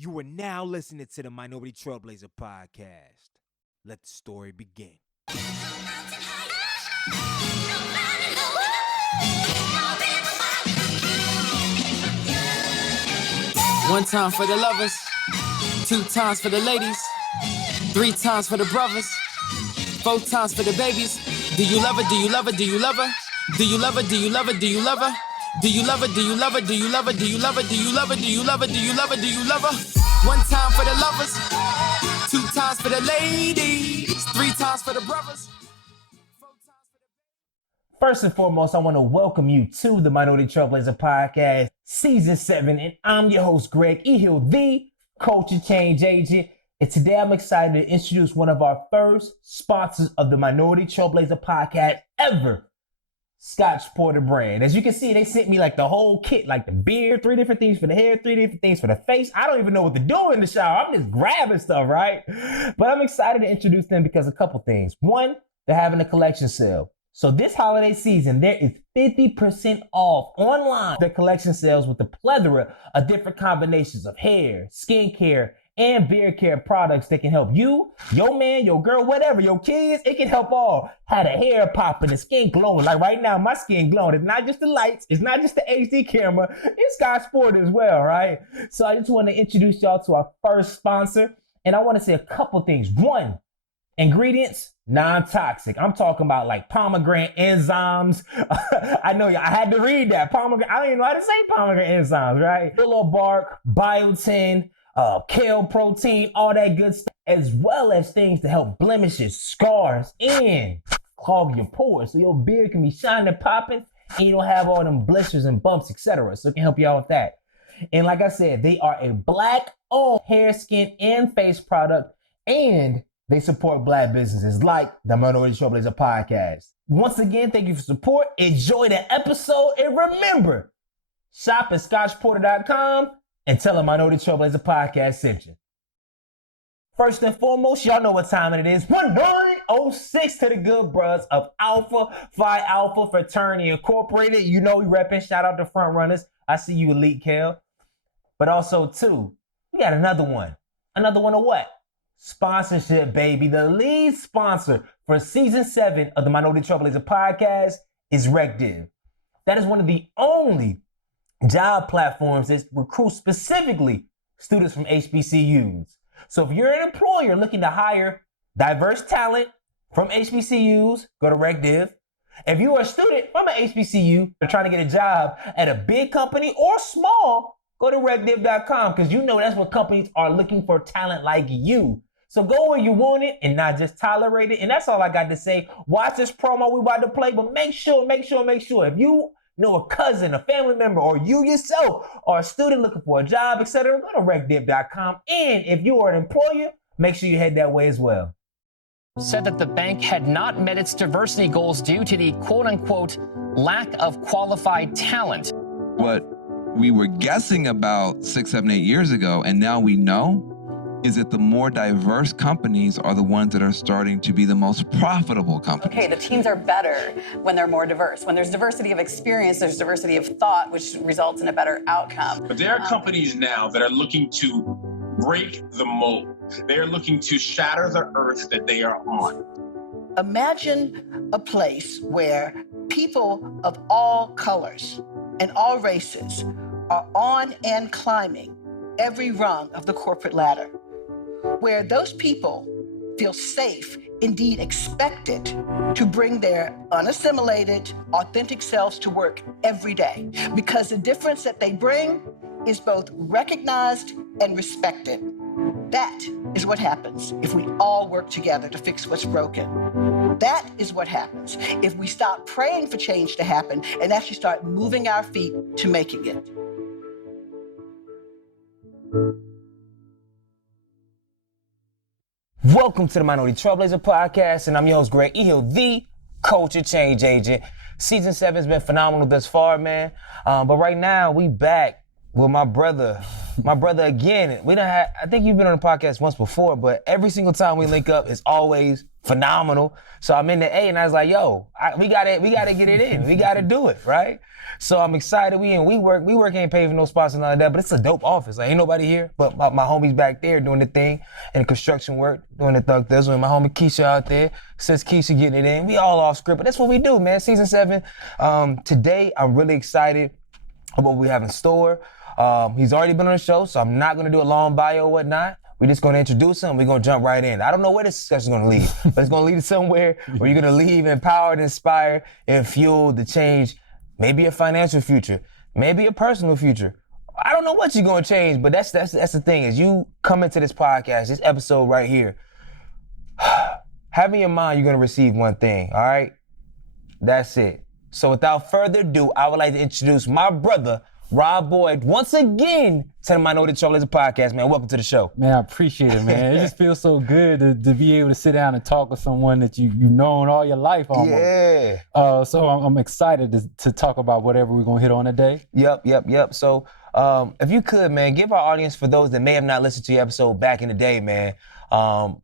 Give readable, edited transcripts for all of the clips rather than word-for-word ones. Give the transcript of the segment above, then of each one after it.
You are now listening to the Minority Trailblazer podcast. Let the story begin. One time for the lovers, two times for the ladies, three times for the brothers, four times for the babies. Do you love her? Do you love her? Do you love her? Do you love her? Do you love her? Do you love her? Do you love her? Do you love her? Do you love her? Do you love her? Do you love her? Do you love her? Do you love her? Do you love her? One time for the lovers, two times for the ladies, three times for the brothers. First and foremost, I want to welcome you to the Minority Trailblazer podcast, season 7, and I'm your host, Greg Ehill, the culture change agent. And today I'm excited to introduce one of our first sponsors of the Minority Trailblazer podcast ever, Scotch Porter brand. As you can see, they sent me like the whole kit, like the beard, 3 different things for the hair, 3 different things for the face. I don't even know what to do in the shower. I'm just grabbing stuff, right? But I'm excited to introduce them because a couple things. One, they're having a collection sale. So this holiday season, there is 50% off online. Their collection sales with a plethora of different combinations of hair, skincare, and beard care products that can help you, your man, your girl, whatever, your kids. It can help all. Have the hair popping, the skin glowing. Like right now, my skin glowing. It's not just the lights. It's not just the HD camera. It's Scotch Porter as well, right? So I just want to introduce y'all to our first sponsor. And I want to say a couple things. One, ingredients, non-toxic. I'm talking about like pomegranate enzymes. I know I had to read that. Pomegranate, I don't even know how to say pomegranate enzymes, right? Willow bark, biotin, kale protein, all that good stuff, as well as things to help blemishes, scars, and clog your pores so your beard can be shining and popping and you don't have all them blisters and bumps, etc. So it can help you out with that. And like I said, they are a Black-owned hair, skin, and face product, and they support Black businesses like the Minority Trailblazer podcast. Once again, thank you for support. Enjoy the episode. And remember, shop at scotchporter.com and tell them Minority Trailblazer podcast sent you. First and foremost, y'all know what time it is. 1906 to the good bros of Alpha Phi Alpha Fraternity Incorporated. You know we repping. Shout out to front runners. I see you, Elite Kale. But also, too, we got another one. Another one of what? Sponsorship, baby. The lead sponsor for season 7 of the Minority Trailblazer podcast is RecDiv. That is one of the only job platforms that recruit specifically students from HBCUs. So if you're an employer looking to hire diverse talent from HBCUs, go to RecDiv. If you are a student from an HBCU or trying to get a job at a big company or small, go to recdiv.com because you know that's what companies are looking for, talent like you. So go where you want it and not just tolerate it. And that's all I got to say. Watch this promo we about to play, but make sure. If you know a cousin, a family member, or you yourself are a student looking for a job, etc., go to recdiv.com. And if you are an employer, make sure you head that way as well. Said that the bank had not met its diversity goals due to the quote-unquote lack of qualified talent. What we were guessing about 6, 7, 8 years ago, and now we know, is that the more diverse companies are the ones that are starting to be the most profitable companies. Okay, the teams are better when they're more diverse. When there's diversity of experience, there's diversity of thought, which results in a better outcome. But there are companies now that are looking to break the mold. They are looking to shatter the earth that they are on. Imagine a place where people of all colors and all races are on and climbing every rung of the corporate ladder, where those people feel safe, indeed expected, to bring their unassimilated, authentic selves to work every day, because the difference that they bring is both recognized and respected. That is what happens if we all work together to fix what's broken. That is what happens if we stop praying for change to happen and actually start moving our feet to making it. Welcome to the Minority Trailblazer podcast, and I'm your host, Greg Ehill, the culture change agent. Season 7 has been phenomenal thus far, man. But right now, we back Well, my brother again, I think you've been on the podcast once before, but every single time we link up, it's always phenomenal. So I'm in the A and I was like, yo, we gotta get it in. We gotta do it, right? So I'm excited. We work ain't paid for no spots and none of that, but it's a dope office. Like, ain't nobody here, but my homies back there doing the thing and construction work, doing the thug thizzle, and my homie Keisha out there. Since Keisha getting it in, we all off script, but that's what we do, man. Season 7. Today, I'm really excited about what we have in store. He's already been on the show, so I'm not gonna do a long bio or whatnot. We're just gonna introduce him, we're gonna jump right in. I don't know where this discussion's gonna lead, but it's gonna lead to somewhere where you're gonna leave empowered, inspired, and fueled to change maybe a financial future, maybe a personal future. I don't know what you're gonna change, but that's the thing, is you come into this podcast, this episode right here, have in your mind you're gonna receive one thing, all right? That's it. So without further ado, I would like to introduce my brother, Rob Boyd, once again to the Minority Trailblazer podcast, man. Welcome to the show. Man, I appreciate it, man. It just feels so good to be able to sit down and talk with someone that you've known all your life almost. Yeah. So I'm excited to talk about whatever we're gonna hit on today. Yep. So if you could, man, give our audience, for those that may have not listened to your episode back in the day, man,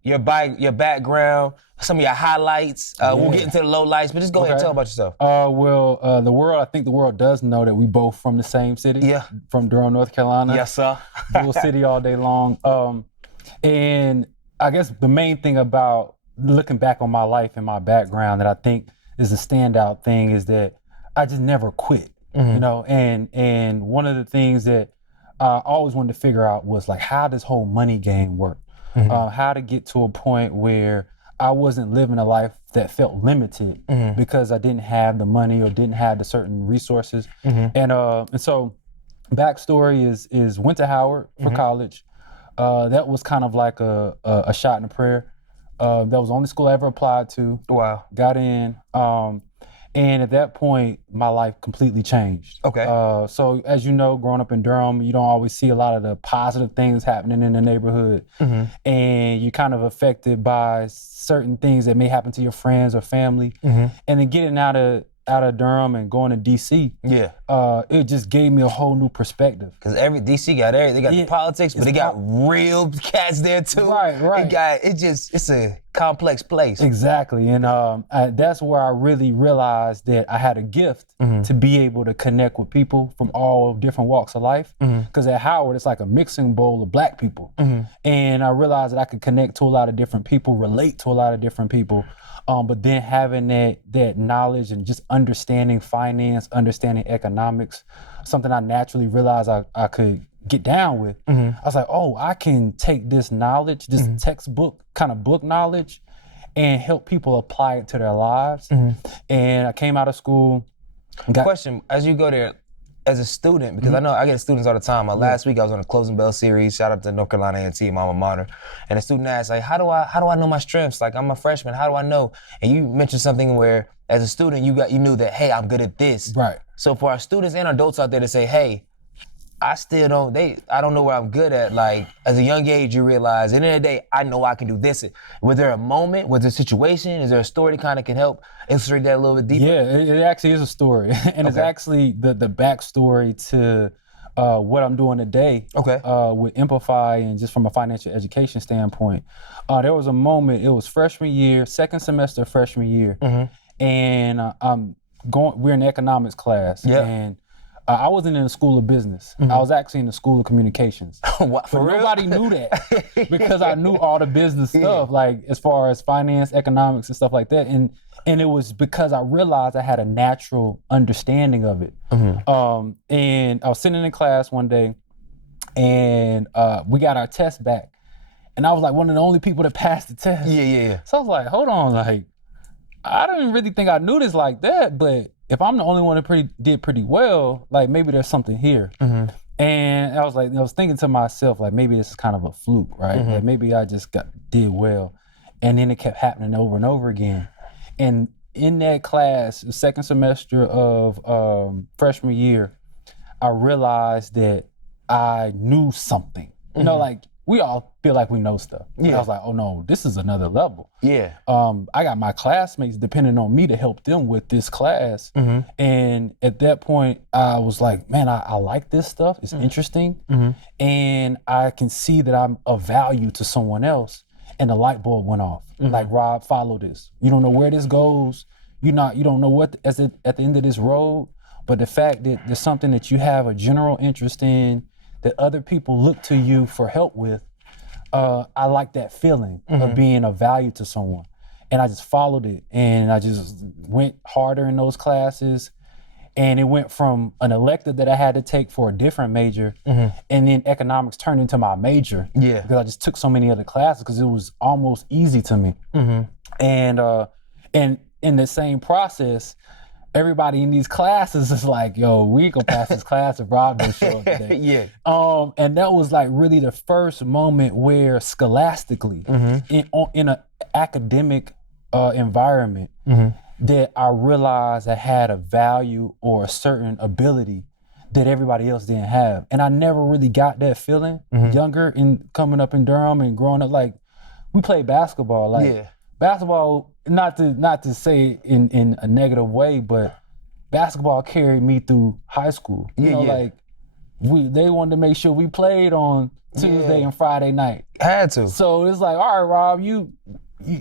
your background, some of your highlights. We'll get into the low lights, but just go ahead and tell about yourself. I think the world does know that we both from the same city. Yeah. From Durham, North Carolina. Yes, sir. Bull City all day long. And I guess the main thing about looking back on my life and my background that I think is a standout thing is that I just never quit. You know, and one of the things that I always wanted to figure out was like, how this whole money game work? How to get to a point where I wasn't living a life that felt limited because I didn't have the money or didn't have the certain resources. And so backstory is went to Howard for college. That was kind of like a shot in the prayer. That was the only school I ever applied to. Wow. Got in. And at that point, my life completely changed. Okay. So as you know, growing up in Durham, you don't always see a lot of the positive things happening in the neighborhood. And you're kind of affected by certain things that may happen to your friends or family. And then getting out of Durham and going to DC, it just gave me a whole new perspective. Because DC got everything. They got the politics, but they got real cats there too. Right. It's a complex place. Exactly, and that's where I really realized that I had a gift to be able to connect with people from all different walks of life. Because at Howard, it's like a mixing bowl of black people. And I realized that I could connect to a lot of different people, relate to a lot of different people. But then having that knowledge and just understanding finance, understanding economics, something I naturally realized I could get down with. I was like, oh, I can take this knowledge, this textbook kind of book knowledge, and help people apply it to their lives. And I came out of school. Question, as you go there, as a student, because I know I get students all the time. Last week I was on a Closing Bell series, shout out to North Carolina A&T, my alma mater, and a student asked, like, how do I know my strengths? Like, I'm a freshman, how do I know? And you mentioned something where, as a student, you knew that, hey, I'm good at this. Right. So for our students and adults out there to say, hey, I don't know where I'm good at. Like, as a young age, you realize, at the end of the day, I know I can do this. Was there a moment, was there a situation, is there a story that kind of can help illustrate that a little bit deeper? Yeah, it actually is a story. And it's actually the backstory to what I'm doing today with Amplify and just from a financial education standpoint. There was a moment, it was freshman year, second semester freshman year, and we're in economics class. And I wasn't in the school of business. I was actually in the school of communications. What, for real? Nobody knew that because I knew all the business stuff, like as far as finance, economics, and stuff like that. And it was because I realized I had a natural understanding of it. And I was sitting in class one day, and we got our test back, and I was like one of the only people that passed the test. So I was like, hold on, like I didn't really think I knew this like that, but if I'm the only one that did pretty well, like maybe there's something here. And I was thinking to myself, like maybe this is kind of a fluke, right? Like maybe I just did well. And then it kept happening over and over again. And in that class, the second semester of freshman year, I realized that I knew something. You know, like we all feel like we know stuff. And Yeah. I was like, oh no, this is another level. Yeah. I got my classmates depending on me to help them with this class. And at that point, I was like, man, I like this stuff. It's interesting. And I can see that I'm of value to someone else. And the light bulb went off. Like, Rob, follow this. You don't know where this goes. You don't know what at the end of this road. But the fact that there's something that you have a general interest in, that other people look to you for help with, I like that feeling of being of value to someone. And I just followed it, and I just went harder in those classes. And it went from an elective that I had to take for a different major, and then economics turned into my major. Yeah. Because I just took so many other classes because it was almost easy to me. And in the same process, everybody in these classes is like, yo, we gonna pass this class if Rob don't show up today. Yeah. And that was like really the first moment where scholastically, in an academic environment, that I realized I had a value or a certain ability that everybody else didn't have. And I never really got that feeling younger in coming up in Durham and growing up. Like, we played basketball. Like, basketball, not to say in a negative way, but basketball carried me through high school. You know, like, they wanted to make sure we played on Tuesday and Friday night. Had to. So it's like, all right, Rob,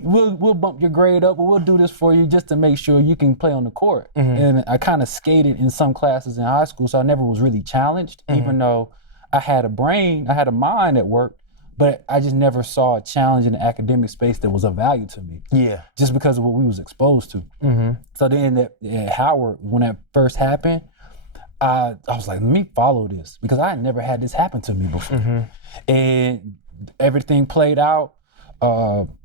we'll bump your grade up, but we'll do this for you just to make sure you can play on the court. And I kind of skated in some classes in high school, so I never was really challenged, even though I had a mind at work, but I just never saw a challenge in the academic space that was of value to me. Yeah. Just because of what we was exposed to. So then at Howard, when that first happened, I was like, let me follow this, because I had never had this happen to me before. And everything played out.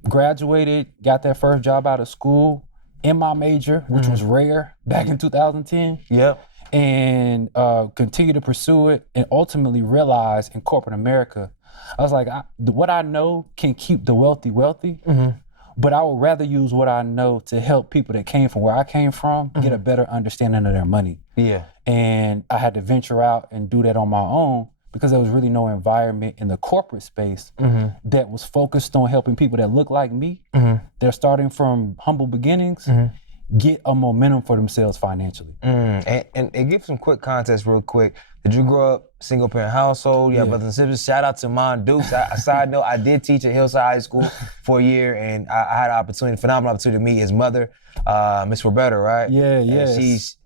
Graduated, got that first job out of school in my major, which was rare back in 2010. Yep. And continued to pursue it, and ultimately realized in corporate America, I was like, what I know can keep the wealthy wealthy, but I would rather use what I know to help people that came from where I came from get a better understanding of their money. Yeah. And I had to venture out and do that on my own, because there was really no environment in the corporate space that was focused on helping people that look like me. They're starting from humble beginnings, get a momentum for themselves financially. And give some quick context real quick. Did you grow up single parent household? You have brothers and sisters? Shout out to Mon Dukes. Side note, I did teach at Hillside High School for a year, and I had an phenomenal opportunity to meet his mother, Miss Roberta, right? Yeah, yeah.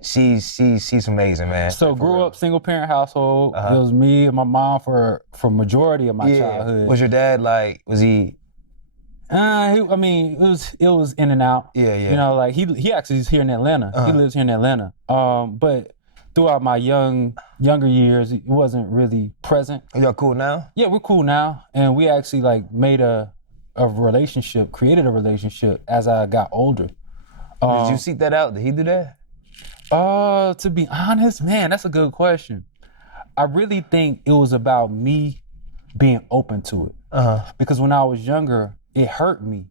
She's amazing, man. So grew up single parent household. It was me and my mom for majority of my childhood. Was your dad like, was he? It was in and out. Yeah. You know, like he actually is here in Atlanta. He lives here in Atlanta. But throughout my younger years, he wasn't really present. Y'all cool now? Yeah, we're cool now, and we actually like made a relationship, created a relationship as I got older. Did you seek that out? Did he do that? To be honest, man, that's a good question. I really think it was about me being open to it. Because when I was younger, it hurt me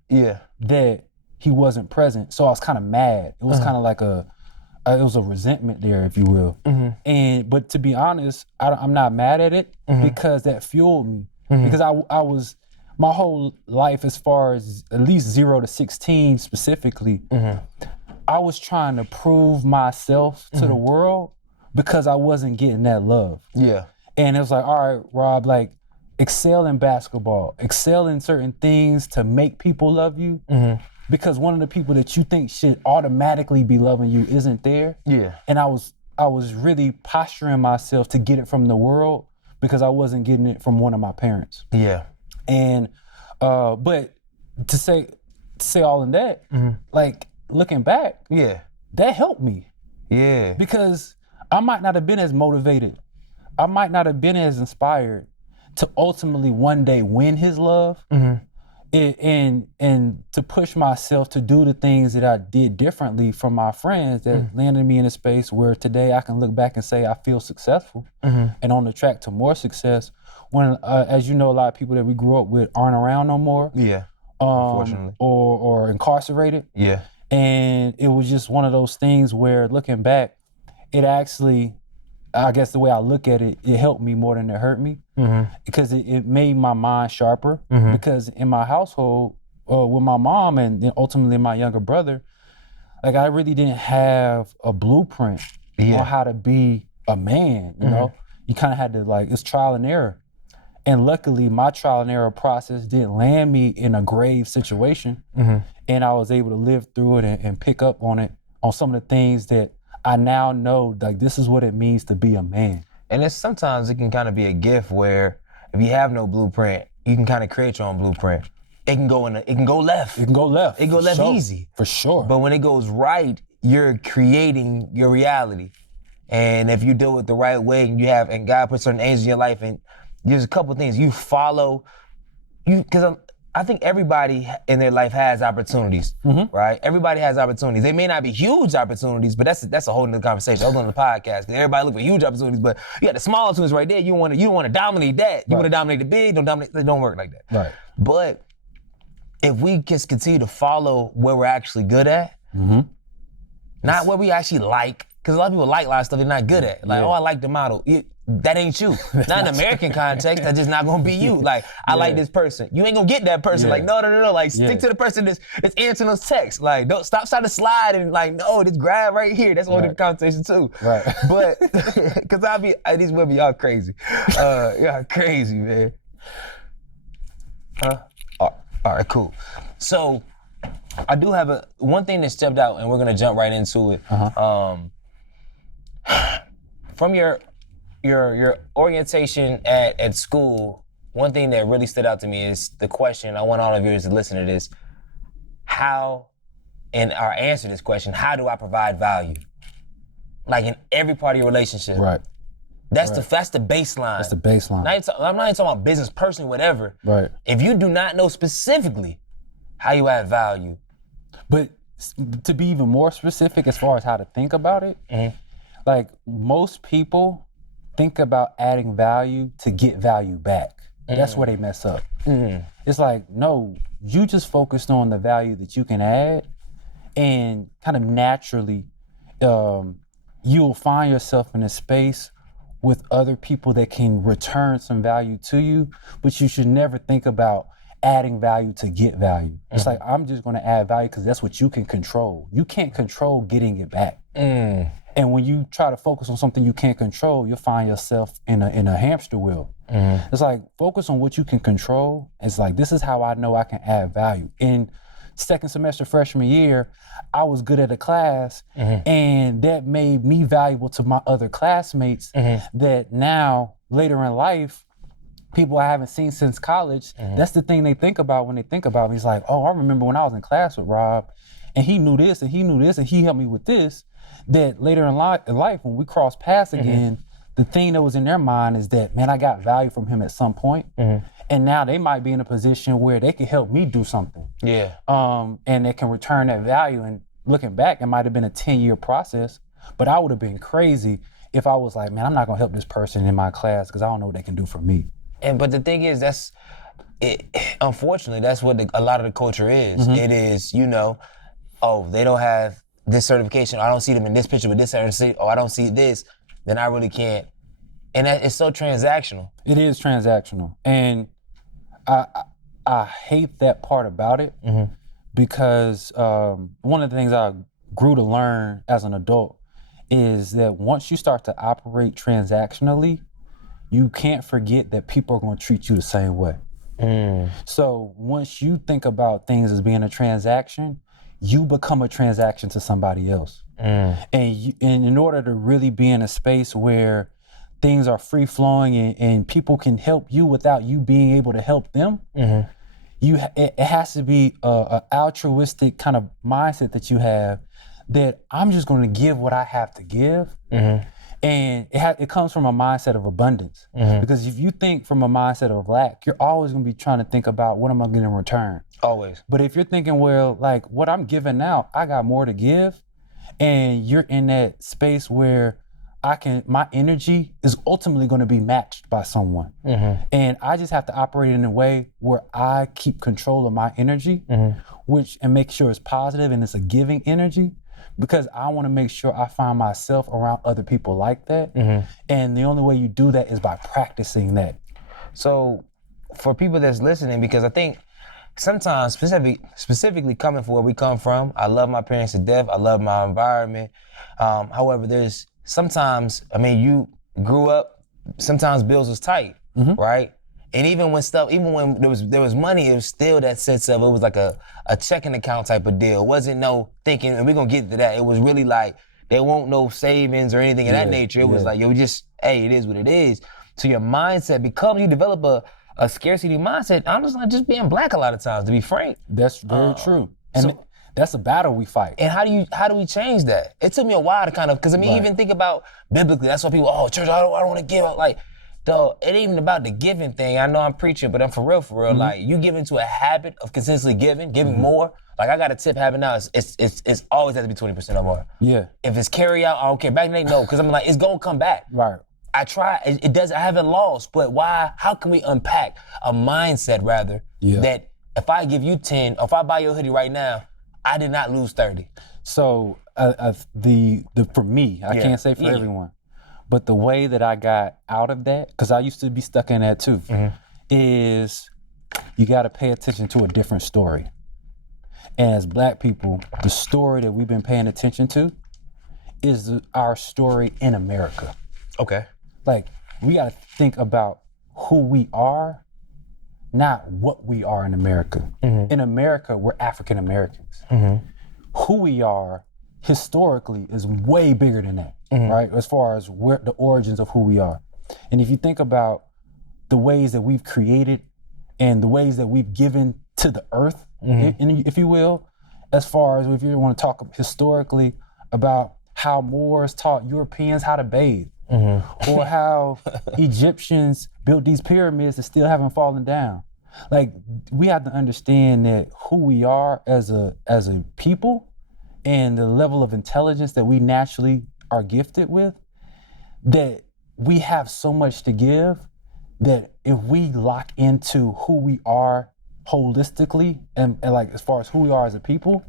that he wasn't present. So I was kind of mad. It was kind of like it was a resentment there, if you will. But to be honest, I'm not mad at it because that fueled me. Because I was, my whole life, as far as at least 0 to 16 specifically, I was trying to prove myself to the world because I wasn't getting that love. Yeah. And it was like, all right, Rob, like, excel in basketball, excel in certain things to make people love you. Because one of the people that you think should automatically be loving you isn't there. Yeah. And I was really posturing myself to get it from the world because I wasn't getting it from one of my parents. Yeah. And but to say all in that, like looking back, that helped me. Yeah. Because I might not have been as motivated. I might not have been as inspired to ultimately one day win his love. And to push myself to do the things that I did differently from my friends that landed me in a space where today I can look back and say I feel successful and on the track to more success. When, as you know, a lot of people that we grew up with aren't around no more. Yeah, unfortunately. Or incarcerated. Yeah. And it was just one of those things where looking back, it actually I guess the way I look at it, it helped me more than it hurt me, because it made my mind sharper. Because in my household, with my mom and then ultimately my younger brother, like I really didn't have a blueprint on how to be a man. You know, you kind of had to it's trial and error. And luckily, my trial and error process didn't land me in a grave situation, and I was able to live through it and pick up on it, on some of the things that I now know, like this is what it means to be a man. And sometimes it can kind of be a gift where if you have no blueprint, you can kind of create your own blueprint. It can go left. It can go left. It can go left easy. For sure. But when it goes right, you're creating your reality. And if you do it the right way, and God puts certain angels in your life, and there's a couple things you follow, because I think everybody in their life has opportunities, right? Everybody has opportunities. They may not be huge opportunities, but that's a whole nother conversation. I was on the podcast, because everybody look for huge opportunities, but you got the small opportunities right there. You don't want to dominate that. You want to dominate the big. It don't work like that. Right. But if we just continue to follow where we're actually good at, not what we actually like, because a lot of people like a lot of stuff they're not good at. Like, I like the model. That ain't you. Not in American context, that's just not gonna be you. Like, I like this person. You ain't gonna get that person. Like, no. Like, stick to the person that's answering those texts. Like, don't stop trying to slide and no, just grab right here. That's a whole different conversation too. Right. But, cause these women, y'all crazy. Y'all crazy, man. All right, cool. So, I do have one thing that stepped out, and we're gonna jump right into it. From your orientation at school, one thing that really stood out to me is the question. I want all of you to listen to this. Answer this question, how do I provide value? Like in every part of your relationship. Right. That's the baseline. That's the baseline. I'm not even talking about business, personally, whatever. Right. If you do not know specifically how you add value. But to be even more specific as far as how to think about it, like most people think about adding value to get value back. That's where they mess up. It's like, no, you just focused on the value that you can add, and kind of naturally, you'll find yourself in a space with other people that can return some value to you, but you should never think about adding value to get value. It's like, I'm just gonna add value because that's what you can control. You can't control getting it back. And when you try to focus on something you can't control, you'll find yourself in a hamster wheel. It's like, focus on what you can control. It's like, this is how I know I can add value. In second semester freshman year, I was good at a class, and that made me valuable to my other classmates that now, later in life, people I haven't seen since college, that's the thing they think about when they think about me. It's like, oh, I remember when I was in class with Rob, and he knew this, and he knew this, and he helped me with this. That later in life, when we cross paths again, the thing that was in their mind is that, man, I got value from him at some point. And now they might be in a position where they can help me do something. Yeah. And they can return that value. And looking back, it might have been a 10-year process, but I would have been crazy if I was like, man, I'm not gonna help this person in my class because I don't know what they can do for me. But the thing is, unfortunately, that's what a lot of the culture is. It is, oh, they don't have this certification. I don't see them in this picture with this certification. Oh, I don't see this. Then I really can't. And it's so transactional. It is transactional. And I hate that part about it because one of the things I grew to learn as an adult is that once you start to operate transactionally, you can't forget that people are going to treat you the same way. So once you think about things as being a transaction, you become a transaction to somebody else. And in order to really be in a space where things are free flowing and people can help you without you being able to help them, it has to be a altruistic kind of mindset that you have, that I'm just going to give what I have to give. And it comes from a mindset of abundance. Because if you think from a mindset of lack, you're always going to be trying to think about, what am I getting in return? Always. But if you're thinking, well, like, what I'm giving out, I got more to give, and you're in that space where my energy is ultimately going to be matched by someone. And I just have to operate in a way where I keep control of my energy, and make sure it's positive and it's a giving energy. because I want to make sure I find myself around other people like that. And the only way you do that is by practicing that. So for people that's listening, because I think sometimes specifically coming from where we come from, I love my parents to death. I love my environment. However, there's sometimes, I mean, you grew up, sometimes bills was tight, right? And even when there was money, it was still that sense of, it was like a checking account type of deal. It wasn't no thinking, and we're gonna get to that. It was really like, there won't no savings or anything of that nature. It was like, yo, just, hey, it is what it is. So your mindset becomes, you develop a scarcity mindset. Honestly, just being black a lot of times, to be frank. That's very true. And that's a battle we fight. And how do we change that? It took me a while to kind of, because I mean, even think about biblically, that's why people, oh, church, I don't want to give up. Like, though, it ain't even about the giving thing. I know I'm preaching, but I'm for real. Like, you get into a habit of consistently giving more. Like, I got a tip habit now. It's always has to be 20% or more. Yeah. If it's carry out, I don't care. Back then, no, because I'm like, it's gonna come back. Right. I try. It does. I haven't lost, but why? How can we unpack a mindset rather that if I give you 10, or if I buy your hoodie right now, I did not lose 30. So for me, I can't say for everyone, but the way that I got out of that, because I used to be stuck in that too, is you got to pay attention to a different story. And as black people, the story that we've been paying attention to is our story in America. Okay. Like, we got to think about who we are, not what we are in America. In America, we're African Americans. Who we are historically is way bigger than that, right? As far as the origins of who we are. And if you think about the ways that we've created and the ways that we've given to the earth, if you will, as far as if you want to talk historically about how Moors taught Europeans how to bathe, or how Egyptians built these pyramids that still haven't fallen down. Like, we have to understand that who we are as a people and the level of intelligence that we naturally are gifted with, that we have so much to give, that if we lock into who we are holistically and like as far as who we are as a people,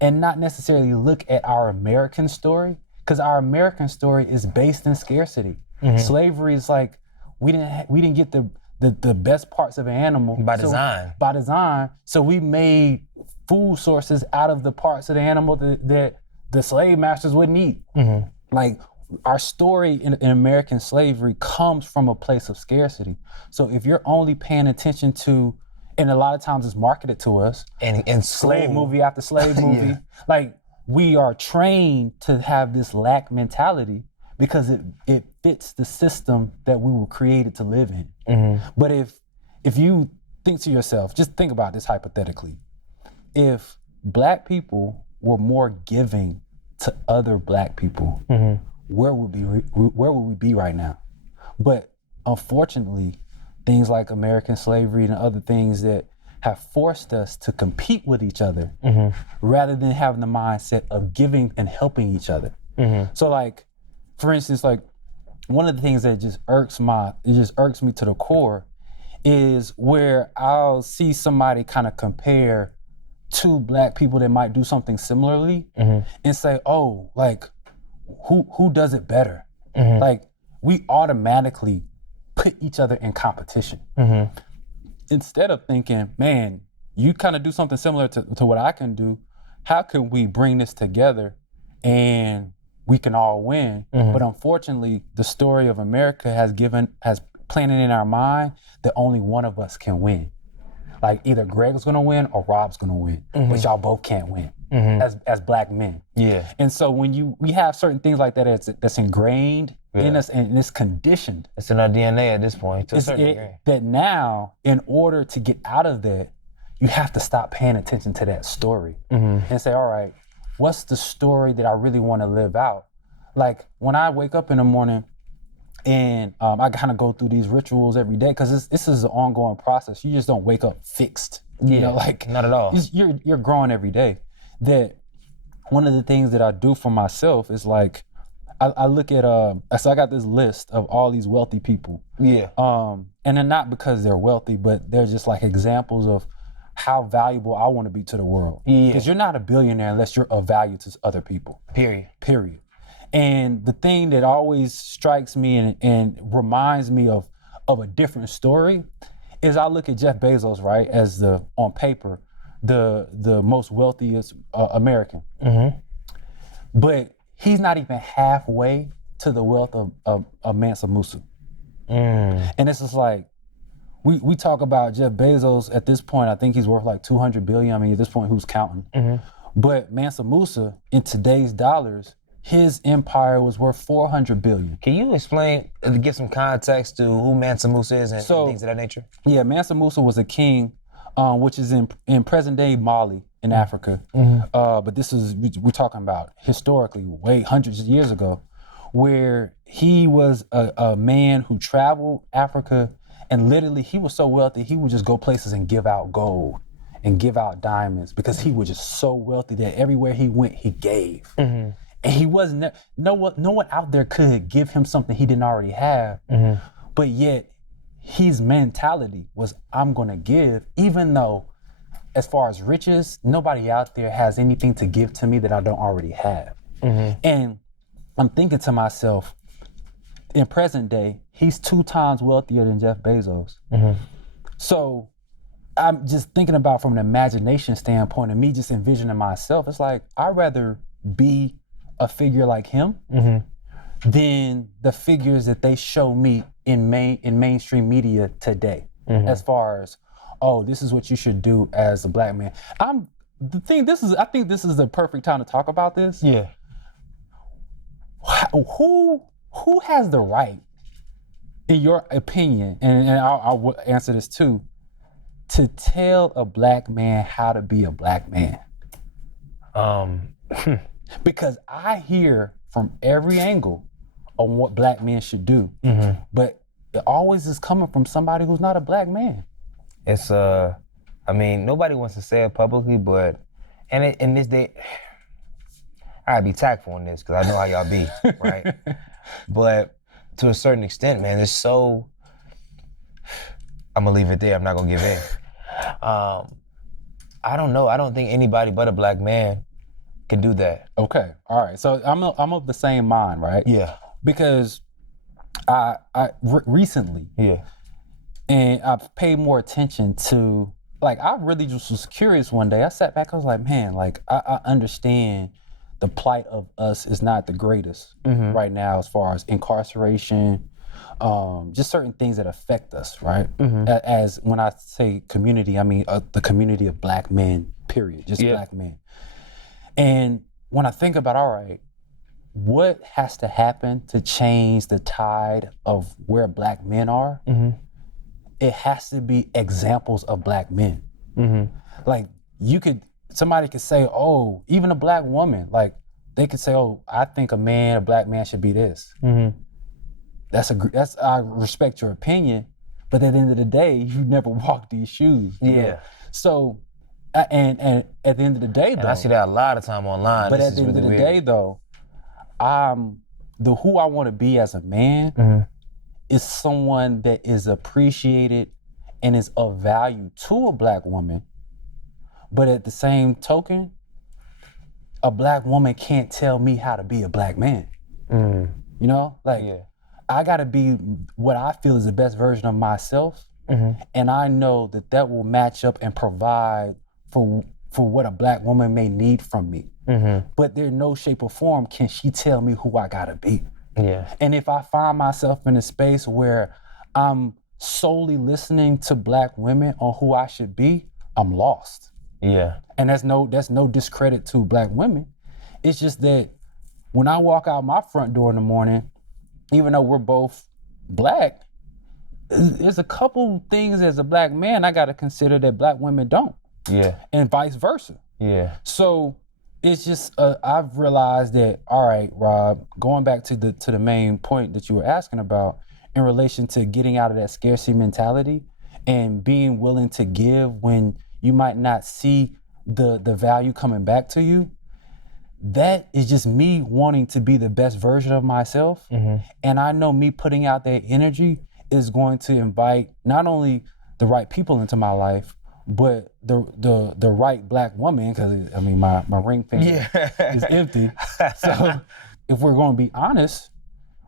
and not necessarily look at our American story, because our American story is based in scarcity. Slavery is like, we didn't get the best parts of an animal by design. So we made food sources out of the parts of the animal that the slave masters wouldn't eat. Like, our story in American slavery comes from a place of scarcity. So if you're only paying attention to, and a lot of times it's marketed to us, and slave movie after slave movie, like, we are trained to have this lack mentality because it fits the system that we were created to live in. But if you think to yourself, just think about this hypothetically. If black people were more giving to other black people, where would we be right now? But unfortunately, things like American slavery and other things that have forced us to compete with each other rather than having the mindset of giving and helping each other. So, like, for instance, like, one of the things that just irks me to the core is where I'll see somebody kind of compare two black people that might do something similarly and say, oh, like, who does it better? Like, we automatically put each other in competition. Instead of thinking, man, you kind of do something similar to what I can do, how can we bring this together and we can all win? But unfortunately, the story of America has planted in our mind that only one of us can win. Like, either Greg's gonna win or Rob's gonna win, but y'all both can't win as black men. And so when we have certain things like that that's ingrained in us and it's conditioned. It's in our DNA at this point, to a certain degree. That now, in order to get out of that, you have to stop paying attention to that story and say, all right, what's the story that I really want to live out? Like, when I wake up in the morning and I kind of go through these rituals every day, because this is an ongoing process. You just don't wake up fixed. You know, like, not at all. You're growing every day. That one of the things that I do for myself is, like, I look at so I got this list of all these wealthy people. And they're not because they're wealthy, but they're just like examples of how valuable I want to be to the world. Yeah. Because you're not a billionaire unless you're of value to other people. Period. And the thing that always strikes me and reminds me of a different story is I look at Jeff Bezos, right, as on paper, the most wealthiest American. But he's not even halfway to the wealth of Mansa Musa. And it's just like, we talk about Jeff Bezos at this point, I think he's worth like 200 billion. I mean, at this point, who's counting? But Mansa Musa, in today's dollars, his empire was worth 400 billion. Can you explain, give some context to who Mansa Musa is and things of that nature? Yeah, Mansa Musa was a king, which is in present-day Mali in Africa. But this is, we're talking about historically, way hundreds of years ago, where he was a man who traveled Africa, and literally he was so wealthy, he would just go places and give out gold and give out diamonds because he was just so wealthy that everywhere he went, he gave. And he wasn't, no one out there could give him something he didn't already have. But yet, his mentality was, I'm gonna give, even though, as far as riches, nobody out there has anything to give to me that I don't already have. And I'm thinking to myself, in present day, he's 2 times wealthier than Jeff Bezos. So I'm just thinking about from an imagination standpoint and me just envisioning myself, it's like, I'd rather be a figure like him than the figures that they show me in mainstream media today. As far as, oh, this is what you should do as a black man. I think this is the perfect time to talk about this. Yeah. Who has the right, in your opinion, and I will answer this too, to tell a black man how to be a black man? Because I hear from every angle on what black men should do, but it always is coming from somebody who's not a black man. It's I mean, nobody wants to say it publicly, but in this day, I gotta be tactful in this because I know how y'all be, right? But to a certain extent, man, it's so. I'm gonna leave it there. I'm not gonna give in. I don't know. I don't think anybody but a black man can do that. Okay, all right. So I'm of the same mind, right? Yeah. Because I recently, and I've paid more attention to, like, I really just was curious one day. I sat back, I was like, man, like, I understand the plight of us is not the greatest right now as far as incarceration, just certain things that affect us, right? As when I say community, I mean the community of black men, period, just black men. And when I think about, all right, what has to happen to change the tide of where black men are? It has to be examples of black men. Like, somebody could say, oh, even a black woman, like, they could say, oh, I think a black man should be this. I respect your opinion, but at the end of the day, you never walked these shoes. You know? So, and at the end of the day, though. And I see that a lot of time online. But at the end of the day, though, who I want to be as a man is someone that is appreciated and is of value to a black woman. But at the same token, a black woman can't tell me how to be a black man. You know, like, I gotta be what I feel is the best version of myself. And I know that will match up and provide for what a black woman may need from me. But there's no shape or form can she tell me who I gotta be. And if I find myself in a space where I'm solely listening to black women on who I should be, I'm lost. And that's no discredit to black women. It's just that when I walk out my front door in the morning, even though we're both black, there's a couple things as a black man I gotta consider that black women don't. And vice versa. So it's just I've realized that, all right, Rob, going back to the main point that you were asking about in relation to getting out of that scarcity mentality and being willing to give when you might not see the value coming back to you. That is just me wanting to be the best version of myself. And I know me putting out that energy is going to invite not only the right people into my life, but the right black woman, because I mean my ring finger is empty. So if we're going to be honest,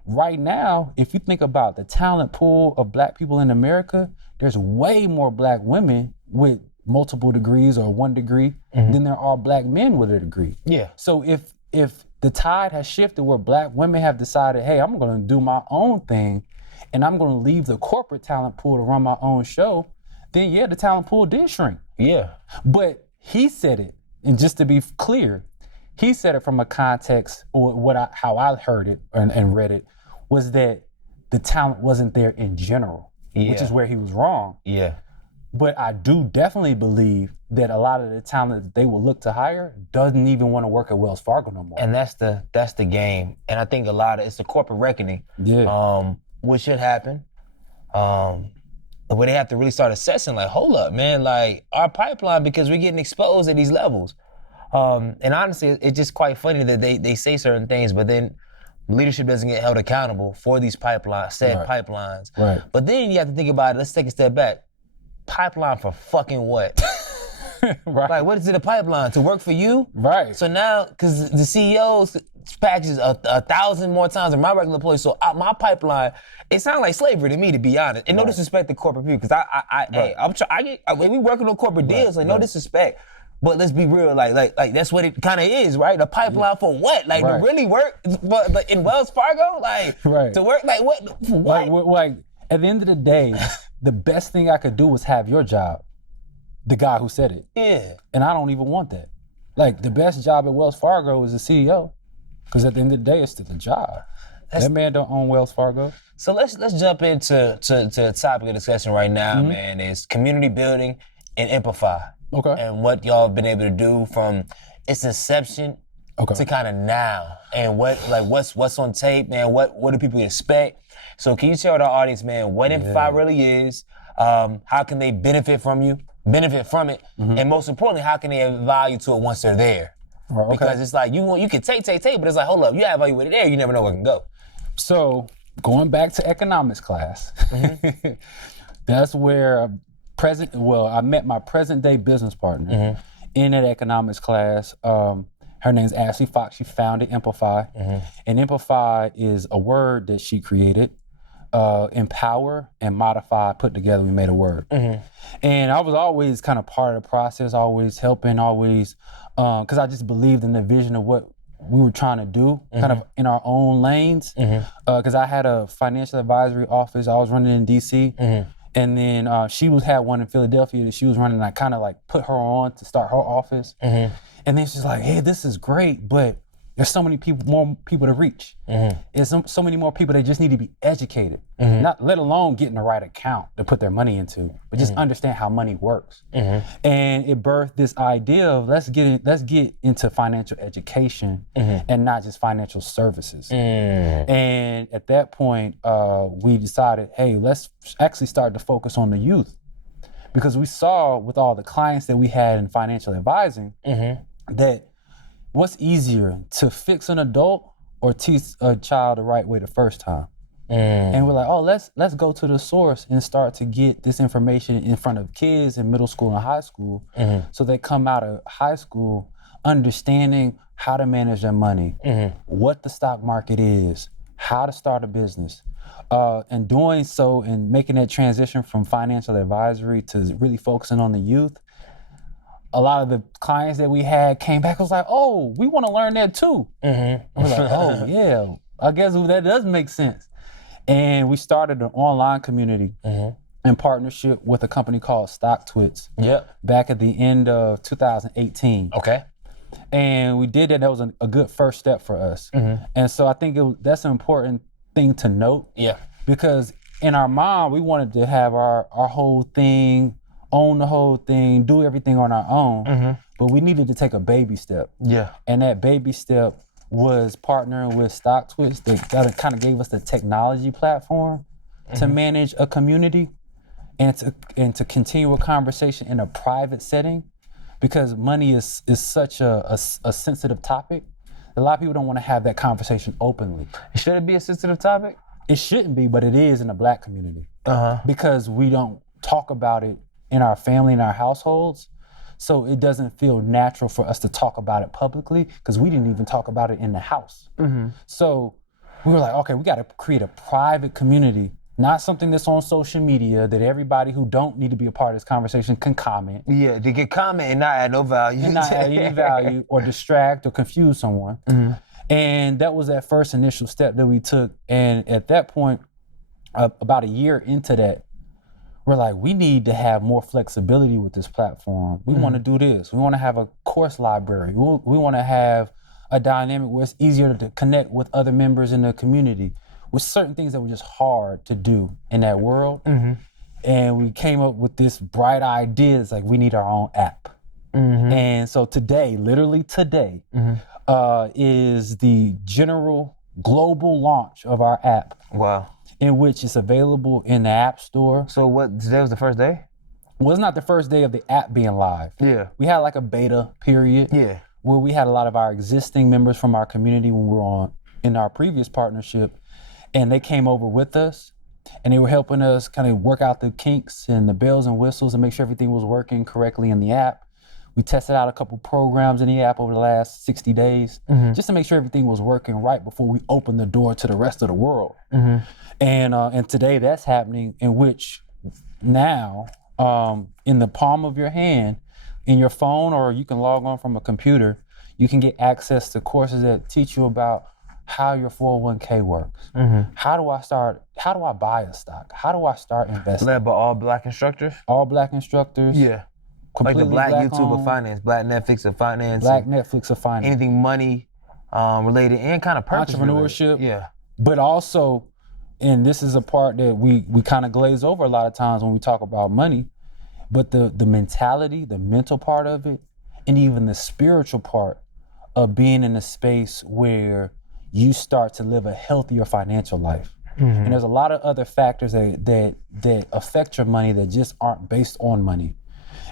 right now, if you think about the talent pool of black people in America, there's way more black women with multiple degrees or 1 degree than there are black men with a degree. Yeah. So if the tide has shifted where black women have decided, hey, I'm going to do my own thing and I'm going to leave the corporate talent pool to run my own show, then yeah, the talent pool did shrink. Yeah. But he said it, and just to be clear, he said it from a context, or how I heard it and read it, was that the talent wasn't there in general, which is where he was wrong. Yeah. But I do definitely believe that a lot of the talent that they will look to hire doesn't even want to work at Wells Fargo no more. And that's the game. And I think it's a corporate reckoning. Yeah. Which should happen. Where they have to really start assessing, like, hold up, man, like our pipeline, because we're getting exposed at these levels. And honestly, it's just quite funny that they say certain things, but then leadership doesn't get held accountable for these pipelines. Right. But then you have to think about it. Let's take a step back. Pipeline for fucking what? Right. Like, what is it a pipeline? To work for you? Right. So now, because the CEOs packages 1,000 more times than my regular employees, so my pipeline, it sounds like slavery to me, to be honest. And no disrespect to corporate people, because we working on corporate deals, like no disrespect. But let's be real, like that's what it kind of is, right? A pipeline for what? Like to really work in Wells Fargo, like to work, like what? Like at the end of the day, the best thing I could do was have your job. The guy who said it. Yeah. And I don't even want that. Like the best job at Wells Fargo is the CEO, because at the end of the day, it's still a job. That man don't own Wells Fargo. So let's jump into the topic of discussion right now, man. Is community building and Amplify. Okay. And what y'all have been able to do from its inception to kind of now, and what's on tape, man. What do people expect? So can you share with our audience, man, what Amplify really is? How can they benefit from it? And most importantly, how can they add value to it once they're there? Right, because it's like you can take, but it's like, hold up, you have value with it there, you never know where it can go. So going back to economics class, that's where I met my present day business partner in that economics class. Her name's Ashley Fox. She founded Amplify. And Amplify is a word that she created. Empower and modify put together, we made a word. And I was always kind of part of the process, always helping, because I just believed in the vision of what we were trying to do, kind of in our own lanes. Because I had a financial advisory office, I was running in DC. And then she had one in Philadelphia that she was running, and I kind of like put her on to start her office. And then she's like, hey, this is great, but there's so many more people to reach. There's so many more people that just need to be educated, not let alone getting the right account to put their money into, but just understand how money works. And it birthed this idea of let's get into financial education and not just financial services. And at that point, we decided, hey, let's actually start to focus on the youth, because we saw with all the clients that we had in financial advising that what's easier, to fix an adult or teach a child the right way the first time? And we're like, oh, let's go to the source and start to get this information in front of kids in middle school and high school, so they come out of high school understanding how to manage their money, what the stock market is, how to start a business. And doing so and making that transition from financial advisory to really focusing on the youth, a lot of the clients that we had came back and was like, oh, we want to learn that too. And we're like, oh yeah, I guess that does make sense. And we started an online community in partnership with a company called StockTwits back at the end of 2018. Okay. And we did that. That was a good first step for us. And so I think that's an important thing to note. Yeah. Because in our mind, we wanted to have our whole thing, own the whole thing, do everything on our own, but we needed to take a baby step. Yeah. And that baby step was partnering with StockTwits that kind of gave us the technology platform to manage a community and to continue a conversation in a private setting, because money is such a sensitive topic. A lot of people don't want to have that conversation openly. Should it be a sensitive topic? It shouldn't be, but it is in the Black community. Because we don't talk about it in our family, in our households. So it doesn't feel natural for us to talk about it publicly because we didn't even talk about it in the house. So we were like, okay, we got to create a private community, not something that's on social media that everybody who don't need to be a part of this conversation can comment. Yeah, they can comment and not add no value. And not add any value or distract or confuse someone. And that was that first initial step that we took. And at that point, about a year into that, we're like, we need to have more flexibility with this platform. We want to do this. We want to have a course library. We want to have a dynamic where it's easier to connect with other members in the community with certain things that were just hard to do in that world. And we came up with this bright idea. It's like, we need our own app. And so today, literally today, is the general global launch of our app. Wow. In which it's available in the App Store. So today was the first day? Well, it's not the first day of the app being live. Yeah. We had like a beta period. Yeah. Where we had a lot of our existing members from our community when we were in our previous partnership, and they came over with us, and they were helping us kind of work out the kinks and the bells and whistles and make sure everything was working correctly in the app. We tested out a couple programs in the app over the last 60 days, just to make sure everything was working right before we opened the door to the rest of the world. And today that's happening, in which now, in the palm of your hand, in your phone, or you can log on from a computer, you can get access to courses that teach you about how your 401k works. How do I buy a stock? How do I start investing? Led by all Black instructors? All Black instructors. Yeah. Like the Black YouTube of finance, Black Netflix of finance. Black Netflix of finance. Anything money related and kind of purpose entrepreneurship. Related. Yeah. But also, and this is a part that we kind of glaze over a lot of times when we talk about money, but the mentality, the mental part of it, and even the spiritual part of being in a space where you start to live a healthier financial life. And there's a lot of other factors that affect your money that just aren't based on money.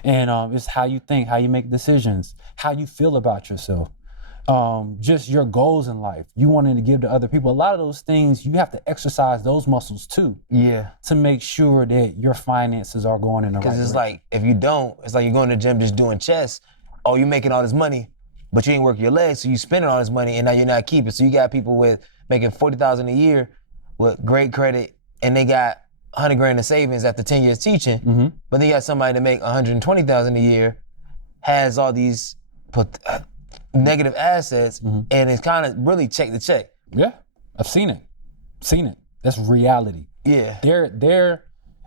And it's how you think, how you make decisions, how you feel about yourself, just your goals in life, you wanting to give to other people. A lot of those things, you have to exercise those muscles too. Yeah. To make sure that your finances are going in the right direction. Because it's like, if you don't, it's like you're going to the gym just doing chest. Oh, you're making all this money, but you ain't working your legs, so you spending all this money and now you're not keeping. So you got people with making $40,000 a year with great credit, and they got 100 grand in savings after 10 years teaching, but then you got somebody to make 120,000 a year, has all these negative assets, and it's kind of really check to check. Yeah, I've seen it. That's reality. Yeah. They're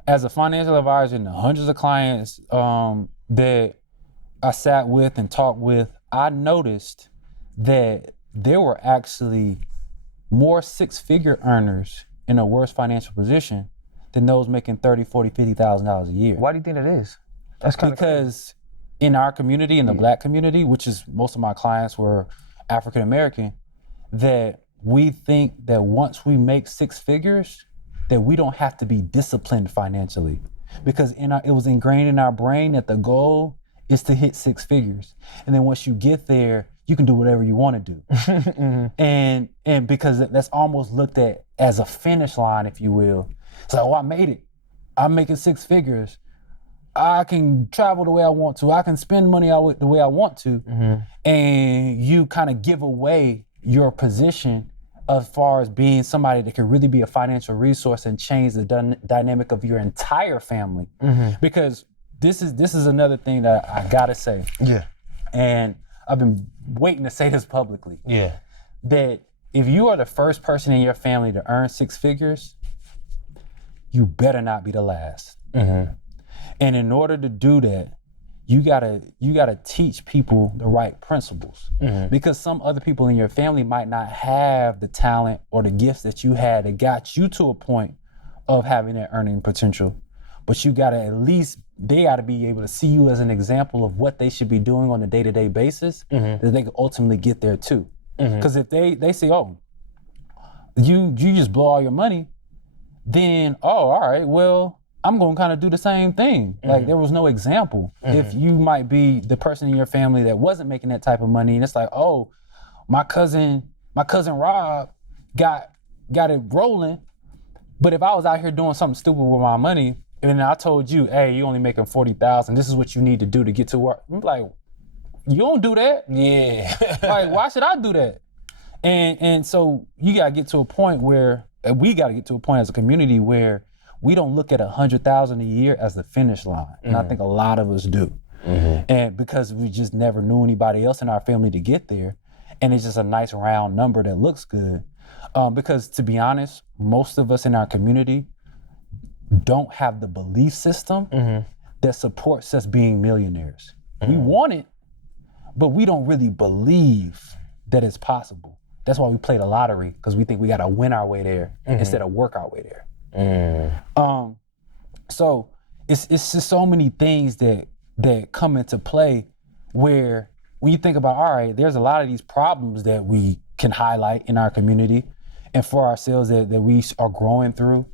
as a financial advisor and the hundreds of clients that I sat with and talked with, I noticed that there were actually more six-figure earners in a worse financial position than those making $30,000, $40,000, $50,000 a year. Why do you think that is? That's kind of because in our community, in the Black community, which is most of my clients were African American, that we think that once we make six figures, that we don't have to be disciplined financially, because it was ingrained in our brain that the goal is to hit six figures, and then once you get there, you can do whatever you want to do, and because that's almost looked at as a finish line, if you will. It's like, oh, I made it. I'm making six figures. I can travel the way I want to. I can spend money the way I want to. And you kind of give away your position as far as being somebody that can really be a financial resource and change the dynamic of your entire family. Because this is another thing that I gotta say. Yeah. And I've been waiting to say this publicly. Yeah. That if you are the first person in your family to earn six figures, you better not be the last. And in order to do that, you gotta teach people the right principles. Because some other people in your family might not have the talent or the gifts that you had that got you to a point of having that earning potential. But you gotta they gotta be able to see you as an example of what they should be doing on a day-to-day basis, that they can ultimately get there too. Because if they say, oh, you just blow all your money, then, oh, all right, well, I'm gonna kind of do the same thing. Like, there was no example. If you might be the person in your family that wasn't making that type of money, and it's like, oh, my cousin Rob got it rolling, but if I was out here doing something stupid with my money, And then I told you, hey, you only making 40,000. This is what you need to do to get to work. I'm like, you don't do that. Yeah. Like, why should I do that? And so you gotta get to a point where, we gotta get to a point as a community where we don't look at 100,000 a year as the finish line. And I think a lot of us do. And because we just never knew anybody else in our family to get there. And it's just a nice round number that looks good. Because to be honest, most of us in our community don't have the belief system that supports us being millionaires. We want it, but we don't really believe that it's possible. That's why we play the lottery, because we think we gotta win our way there instead of work our way there. So it's just so many things that come into play where when you think about, all right, there's a lot of these problems that we can highlight in our community and for ourselves that we are growing through.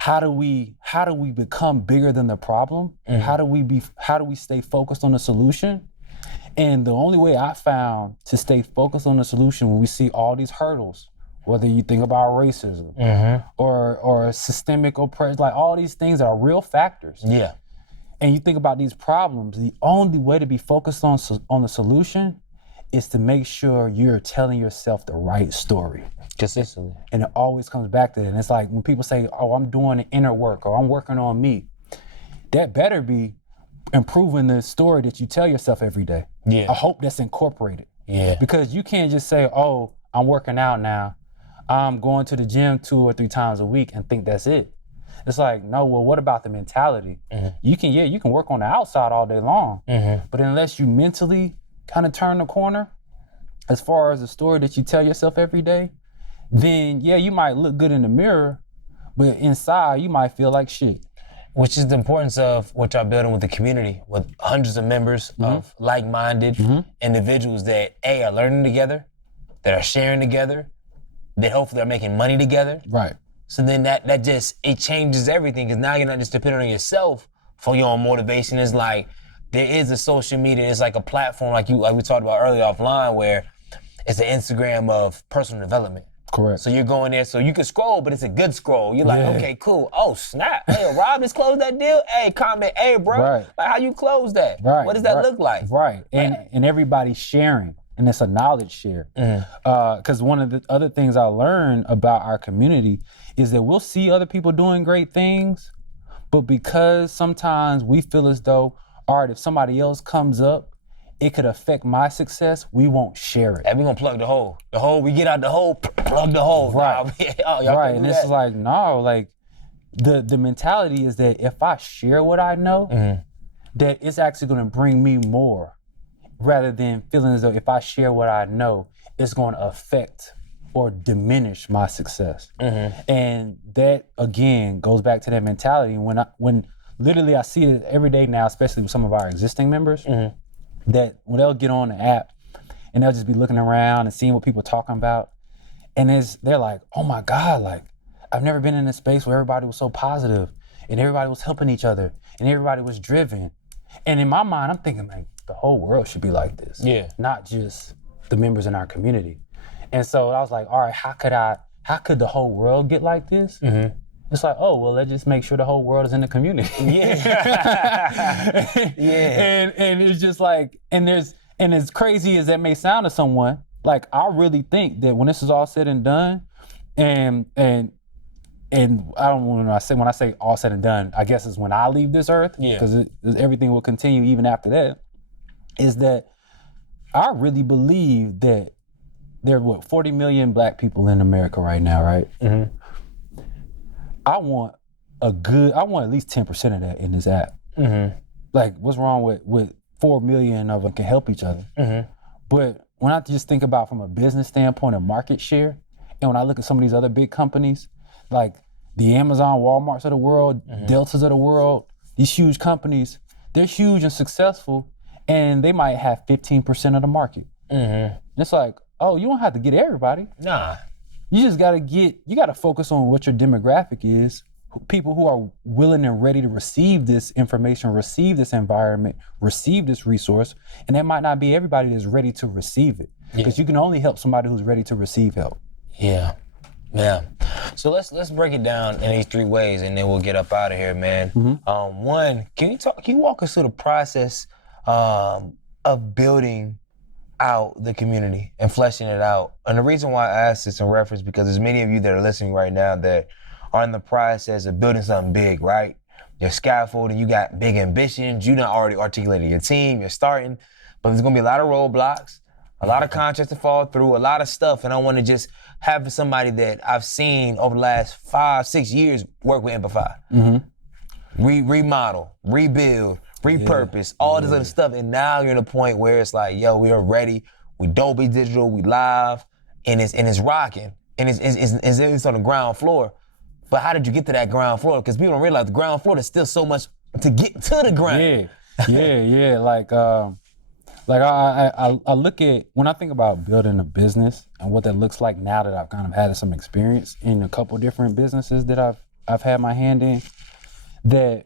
How do we become bigger than the problem? How do we stay focused on the solution? And the only way I found to stay focused on the solution when we see all these hurdles, whether you think about racism or systemic oppression, like all these things are real factors. Yeah. And you think about these problems, the only way to be focused on the solution is to make sure you're telling yourself the right story. Consistently. And it always comes back to that. And it's like when people say, oh, I'm doing the inner work or I'm working on me, that better be improving the story that you tell yourself every day. Yeah. I hope that's incorporated. Yeah. Because you can't just say, oh, I'm working out now. I'm going to the gym 2 or 3 times a week and think that's it. It's like, no, well, what about the mentality? You can work on the outside all day long, but unless you mentally kind of turn the corner, as far as the story that you tell yourself every day, then yeah, you might look good in the mirror, but inside you might feel like shit. Which is the importance of what y'all building with the community, with hundreds of members of like-minded individuals that are learning together, that are sharing together, that hopefully are making money together. Right. So then that just, it changes everything, because now you're not just depending on yourself for your own motivation. It's like, there is a social media, it's like a platform like we talked about earlier offline, where it's the Instagram of personal development. Correct. So you're going there, so you can scroll, but it's a good scroll. You're like, okay, cool. Oh, snap. Hey, Rob just closed that deal. Hey, comment, hey, bro. Right. Like, how you close that? Right. What does that look like? Right. And everybody's sharing, and it's a knowledge share. Because one of the other things I learned about our community is that we'll see other people doing great things, but because sometimes we feel as though, all right, if somebody else comes up, it could affect my success, we won't share it. And we're gonna plug the hole. The hole, we get out the hole, plug the hole. Right. Right, and it's like, no, like the mentality is that if I share what I know, that it's actually gonna bring me more, rather than feeling as though if I share what I know, it's gonna affect or diminish my success. And that again goes back to that mentality. When literally I see it every day now, especially with some of our existing members, that when they'll get on the app and they'll just be looking around and seeing what people are talking about, and they're like, oh my God, like I've never been in a space where everybody was so positive and everybody was helping each other and everybody was driven. And in my mind, I'm thinking like the whole world should be like this. Yeah. Not just the members in our community. And so I was like, all right, how could the whole world get like this? It's like, oh, well, let's just make sure the whole world is in the community. And it's just like, and as crazy as that may sound to someone, like I really think that when this is all said and done, and I don't want to when I say all said and done, I guess is when I leave this earth, because everything will continue even after that, is that I really believe that there are 40 million Black people in America right now, right? I want at least 10% of that in this app. Like, what's wrong with 4 million of them can help each other? But when I just think about from a business standpoint of market share, and when I look at some of these other big companies, like the Amazon, Walmarts of the world, Deltas of the world, these huge companies, they're huge and successful, and they might have 15% of the market. And it's like, oh, you don't have to get everybody. Nah. You just gotta focus on what your demographic is. People who are willing and ready to receive this information, receive this environment, receive this resource. And that might not be everybody that's ready to receive it. Because you can only help somebody who's ready to receive help. Yeah. Yeah. So let's break it down in these 3 ways, and then we'll get up out of here, man. One, can you walk us through the process of building out the community and fleshing it out? And the reason why I ask this in reference, because there's many of you that are listening right now that are in the process of building something big, right? You're scaffolding, you got big ambitions, you done already articulated your team, you're starting, but there's gonna be a lot of roadblocks, a lot of contracts to fall through, a lot of stuff, and I wanna just have somebody that I've seen over the last 5-6 years work with Amplify. Remodel, rebuild, repurpose, all this other stuff, and now you're in a point where it's like, yo, we are ready, we Dolby Digital, we live, and it's rocking, and it's on the ground floor. But how did you get to that ground floor? Because people don't realize the ground floor, there's still so much to get to the ground. Yeah. Like I look at, when I think about building a business and what that looks like now that I've kind of had some experience in a couple different businesses that I've had my hand in, that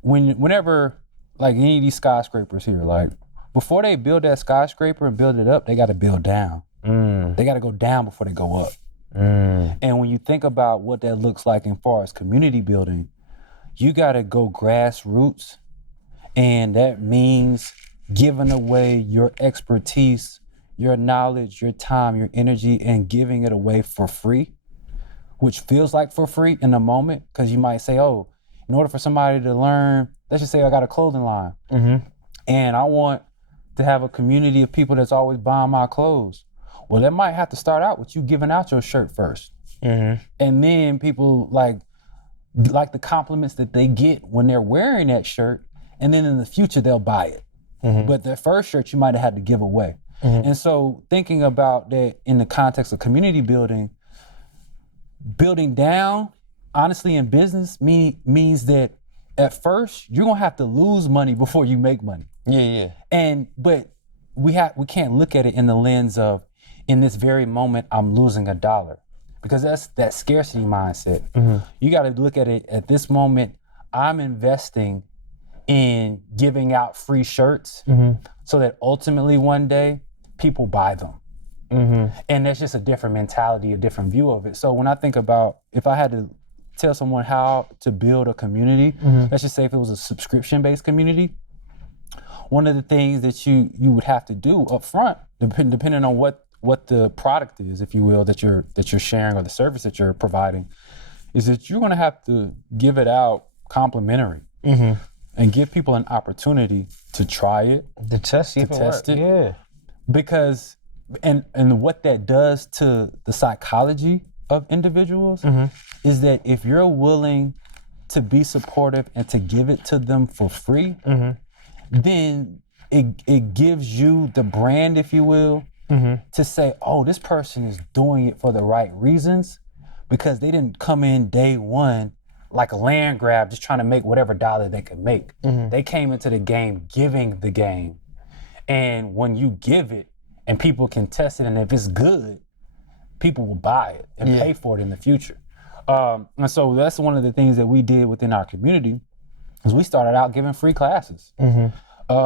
whenever, like any of these skyscrapers here, like before they build that skyscraper and build it up, they got to build down. They got to go down before they go up. And when you think about what that looks like as far as community building, you got to go grassroots, and that means giving away your expertise, your knowledge, your time, your energy, and giving it away for free, which feels like for free in the moment, because you might say, oh, in order for somebody to learn, let's just say I got a clothing line, and I want to have a community of people that's always buying my clothes. Well, that might have to start out with you giving out your shirt first. And then people like the compliments that they get when they're wearing that shirt, and then in the future they'll buy it. But the first shirt you might have had to give away. And so thinking about that in the context of community building down, honestly, in business means that at first you're gonna have to lose money before you make money. But we can't look at it in the lens of, in this very moment, I'm losing $1, because that's that scarcity mindset. You got to look at it at this moment, I'm investing in giving out free shirts so that ultimately one day people buy them. And that's just a different mentality, a different view of it. So when I think about, if I had to tell someone how to build a community, let's just say if it was a subscription-based community, one of the things that you would have to do up front, depending on what the product is, if you will, that you're sharing, or the service that you're providing, is that you're gonna have to give it out complimentary and give people an opportunity to try it, to test it. Because and what that does to the psychology of individuals is that if you're willing to be supportive and to give it to them for free, then it gives you the brand, if you will, to say, oh, this person is doing it for the right reasons, because they didn't come in day one like a land grab, just trying to make whatever dollar they could make. They came into the game giving the game. And when you give it and people can test it, and if it's good, people will buy it and pay for it in the future. And so that's one of the things that we did within our community, is we started out giving free classes.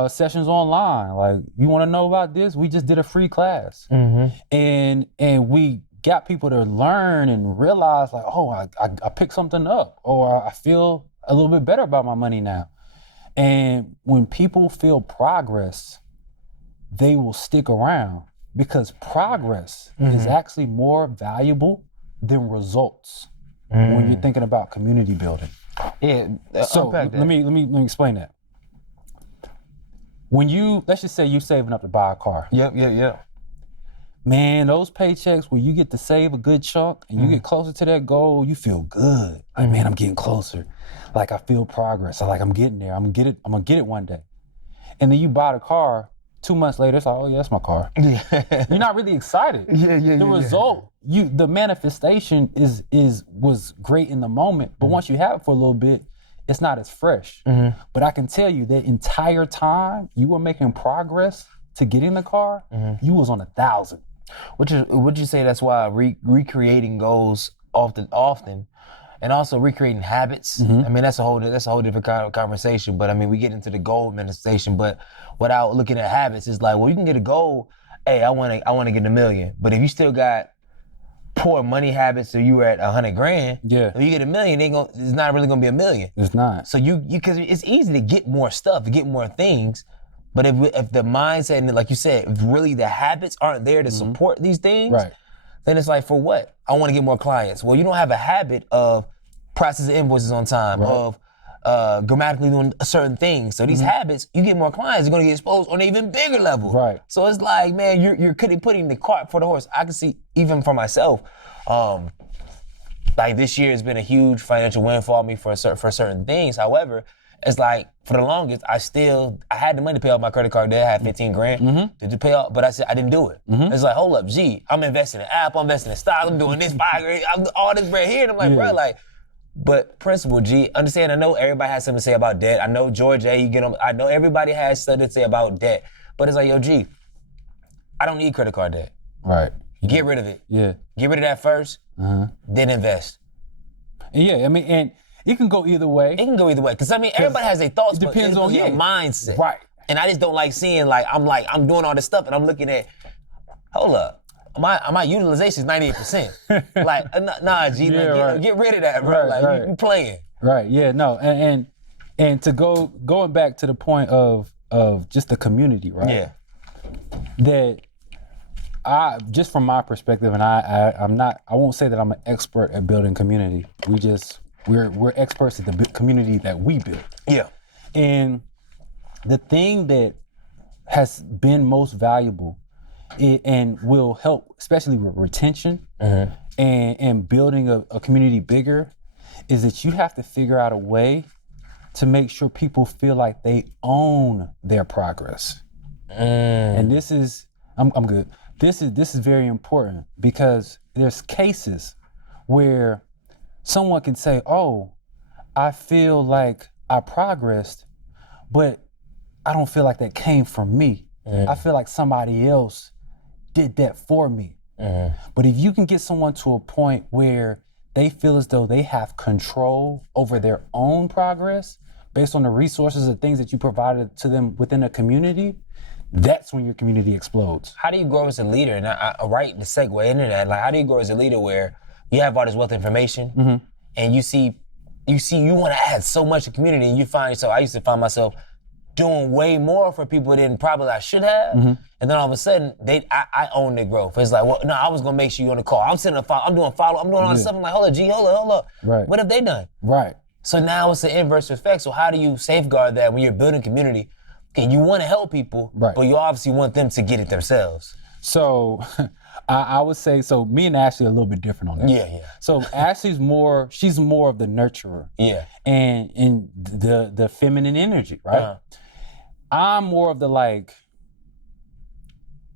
Sessions online, like, you want to know about this? We just did a free class. And we got people to learn and realize, like, oh, I picked something up, or I feel a little bit better about my money now. And when people feel progress, they will stick around, because progress is actually more valuable than results when you're thinking about community building. So let me explain that. When let's just say you're saving up to buy a car. Man, those paychecks where you get to save a good chunk and you get closer to that goal, you feel good. Like, man, I'm getting closer. Like, I feel progress. I'm getting there. I'm gonna get it one day. And then you buy the car, 2 months later, it's like, oh yeah, that's my car. You're not really excited. The result, the manifestation was great in the moment, but once you have it for a little bit, it's not as fresh. But I can tell you that entire time you were making progress to getting the car, you was on 1,000. Would you say that's why recreating goals often, and also recreating habits? I mean, that's a whole different kind of conversation. But I mean, we get into the goal manifestation, but without looking at habits, it's like, well, you can get a goal. Hey, I want to get 1 million, but if you still got poor money habits, so you were at 100 grand. Yeah. If you get $1 million, it's not really gonna be $1 million. It's not. So because it's easy to get more stuff, to get more things, but if the mindset and like you said, if really the habits aren't there to support these things, Right. then it's like, for what? I want to get more clients. Well, you don't have a habit of processing invoices on time, Right. of grammatically doing certain things. So these habits, you get more clients, you're gonna get exposed on an even bigger level. Right. So it's like, man, you're putting the cart for the horse. I can see, even for myself, like this year has been a huge financial win for me for certain things. However, it's like, for the longest, I had the money to pay off my credit card debt. I had 15 grand to pay off, but I said I didn't do it. It's like, hold up, G, I'm investing in Apple, I'm investing in stock, I'm doing this, 5 grand, I'm all this bread here. And I'm like, bro, like, but principle, G, understand, I know everybody has something to say about debt. I know George A, you get them, I know everybody has something to say about debt, but it's like, yo, G, I don't need credit card debt. Right. Get rid of it. Yeah. Get rid of that first, then invest. Yeah, I mean, and it can go either way. It can go either way, because I mean, everybody has their thoughts, it but depends on your mindset. Right. And I just don't like seeing, I'm doing all this stuff and I'm looking at, hold up, my utilization is 98%. Like, nah, G, Yeah, get rid of that, bro. Right, You playing. Right. Yeah. No. And to going back to the point of just the community, right? Yeah. That just from my perspective, and I won't say that I'm an expert at building community. We're experts at the community that we build. Yeah. And the thing that has been most valuable and will help, especially with retention and building a community bigger, is that you have to figure out a way to make sure people feel like they own their progress. And this is, I'm good. This is very important, because there's cases where someone can say, oh, I feel like I progressed, but I don't feel like that came from me. I feel like somebody else did that for me. But if you can get someone to a point where they feel as though they have control over their own progress based on the resources and things that you provided to them within a community, that's when your community explodes. How do you grow as a leader? And I right to segue into that, like, how do you grow as a leader where you have all this wealth of information and you want to add so much to the community, and you find yourself, I used to find myself doing way more for people than probably I should have. And then all of a sudden, I own their growth. It's like, well, no, I was gonna make sure you're on the call. I'm sitting on I'm doing follow, I'm doing all this stuff. I'm like, hold up, G, hold up. Right. What have they done? Right. So now it's the inverse effect. So how do you safeguard that when you're building community? Okay, you want to help people, right, but you obviously want them to get it themselves. So I would say, so me and Ashley are a little bit different on that. Yeah. So Ashley's she's more of the nurturer. Yeah. And in the feminine energy, right? I'm more of the like,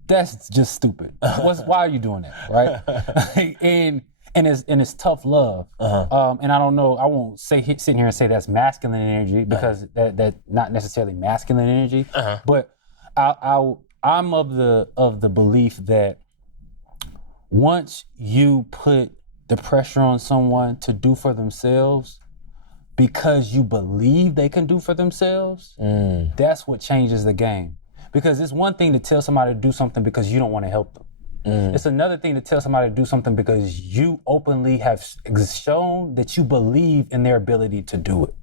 that's just stupid. Why are you doing that, right? and it's tough love. And I don't know, I won't sit here and say that's masculine energy, because that's not necessarily masculine energy. But I'm of the belief that once you put the pressure on someone to do for themselves because you believe they can do for themselves, that's what changes the game. Because it's one thing to tell somebody to do something because you don't want to help them. It's another thing to tell somebody to do something because you openly have shown that you believe in their ability to do it.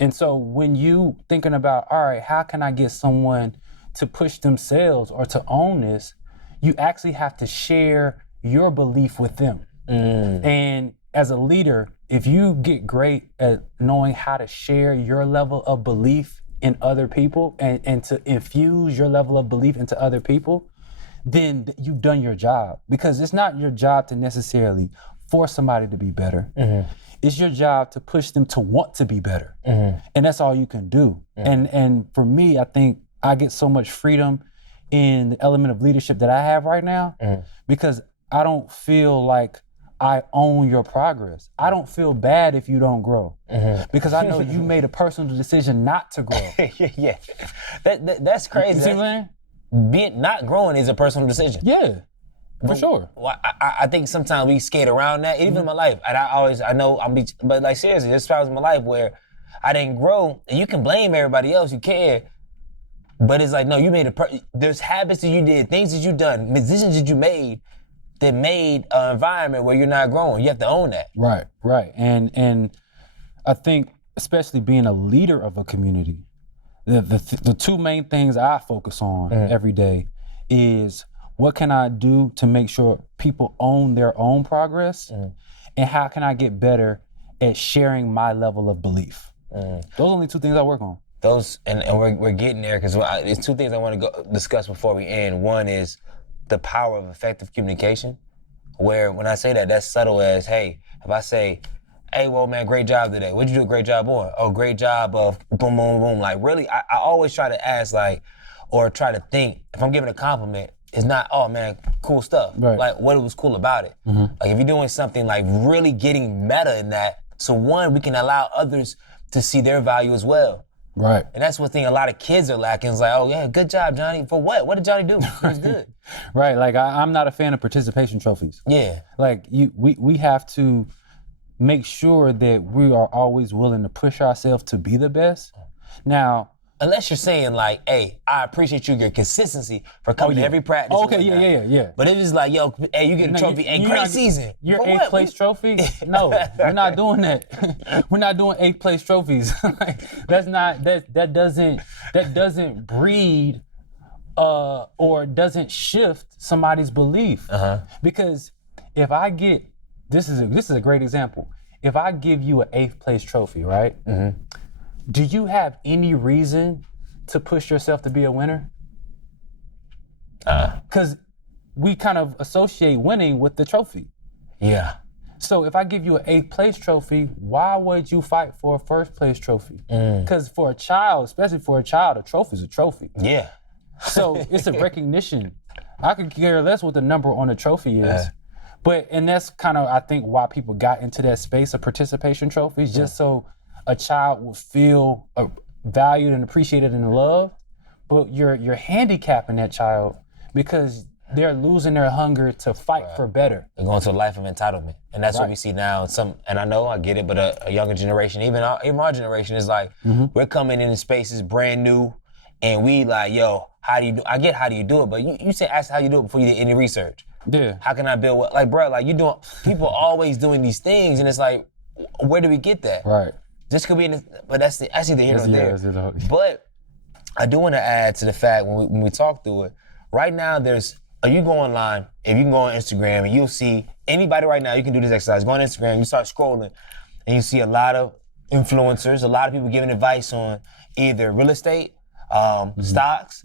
And so when you thinking about, all right, how can I get someone to push themselves or to own this, you actually have to share your belief with them. And as a leader, if you get great at knowing how to share your level of belief in other people and to infuse your level of belief into other people, then you've done your job. Because it's not your job to necessarily force somebody to be better. It's your job to push them to want to be better. And that's all you can do. And for me, I think I get so much freedom in the element of leadership that I have right now, because I don't feel like I own your progress. I don't feel bad if you don't grow, because I know you made a personal decision not to grow. Yeah, that's crazy. You see what I'm saying? Not growing is a personal decision. Yeah, for sure. Well, I think sometimes we skate around that, even in my life. And but like seriously, there's times in my life where I didn't grow, and you can blame everybody else, you can, but it's like, no, you made there's habits that you did, things that you done, decisions that you made that made an environment where you're not growing. You have to own that. Right. And I think, especially being a leader of a community, the two main things I focus on every day is what can I do to make sure people own their own progress, and how can I get better at sharing my level of belief. Those are only two things I work on. Those, and we're getting there, because there's two things I want to go discuss before we end. One is the power of effective communication, where when I say that, that's subtle as, hey, if I say, hey, well, man, great job today. What'd you do a great job on? Oh, great job of boom, boom, boom. Like, really, I always try to ask, like, or try to think, if I'm giving a compliment, it's not, oh, man, cool stuff. Right. Like, what was cool about it? Like, if you're doing something, like, really getting meta in that, so one, we can allow others to see their value as well. Right. And that's one thing a lot of kids are lacking. It's like, oh, yeah, good job, Johnny. For what? What did Johnny do? It was good. Right. Like, I'm not a fan of participation trophies. Yeah. Like, we have to make sure that we are always willing to push ourselves to be the best. Now, unless you're saying like, hey, I appreciate your consistency for coming to every practice. Okay, yeah. But if it's like, yo, hey, you get a trophy, and great season. Your 8th place trophy? No, we're not doing that. We're not doing 8th place trophies. that doesn't breed or doesn't shift somebody's belief. Because if I get, this is a great example. If I give you an 8th place trophy, right? Do you have any reason to push yourself to be a winner? Because we kind of associate winning with the trophy. Yeah. So if I give you an 8th place trophy, why would you fight for a 1st place trophy? Because for a child, especially for a child, a trophy is a trophy. Yeah. So it's a recognition. I could care less what the number on the trophy is. And that's kind of, I think, why people got into that space of participation trophies, just so a child will feel valued and appreciated and loved. But you're handicapping that child because they're losing their hunger to fight for better. They're going to a life of entitlement. And that's what we see now. And I know, I get it, but a younger generation, even our generation, is like, we're coming in spaces brand new, and we like, yo, how do you do? I get how do you do it, but you say ask how you do it before you did any research. Yeah. How can I build what? Like, bro, like people always doing these things, and it's like, where do we get that? Right. This could be, but that's neither here nor there. Yeah. But I do want to add to the fact when we talk through it, right now you go online, if you can go on Instagram and you'll see anybody right now, you can do this exercise. Go on Instagram, you start scrolling, and you see a lot of influencers, a lot of people giving advice on either real estate, stocks,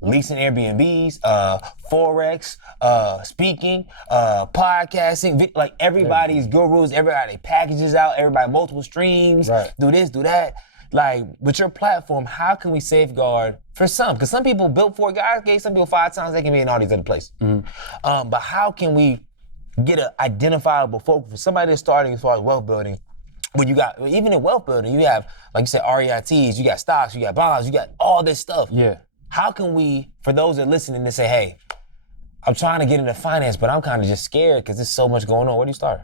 leasing Airbnbs, Forex, speaking, podcasting, like everybody's gurus, everybody packages out, everybody multiple streams, do this, do that. Like, with your platform, how can we safeguard for some? Because some people built for it, God gave some people 5 times, they can be in all these other places. But how can we get an identifiable focus for somebody that's starting as far as wealth building? When you got, even in wealth building, you have, like you said, REITs, you got stocks, you got bonds, you got all this stuff. Yeah. How can we, for those that are listening, and say, hey, I'm trying to get into finance, but I'm kind of just scared because there's so much going on. Where do you start?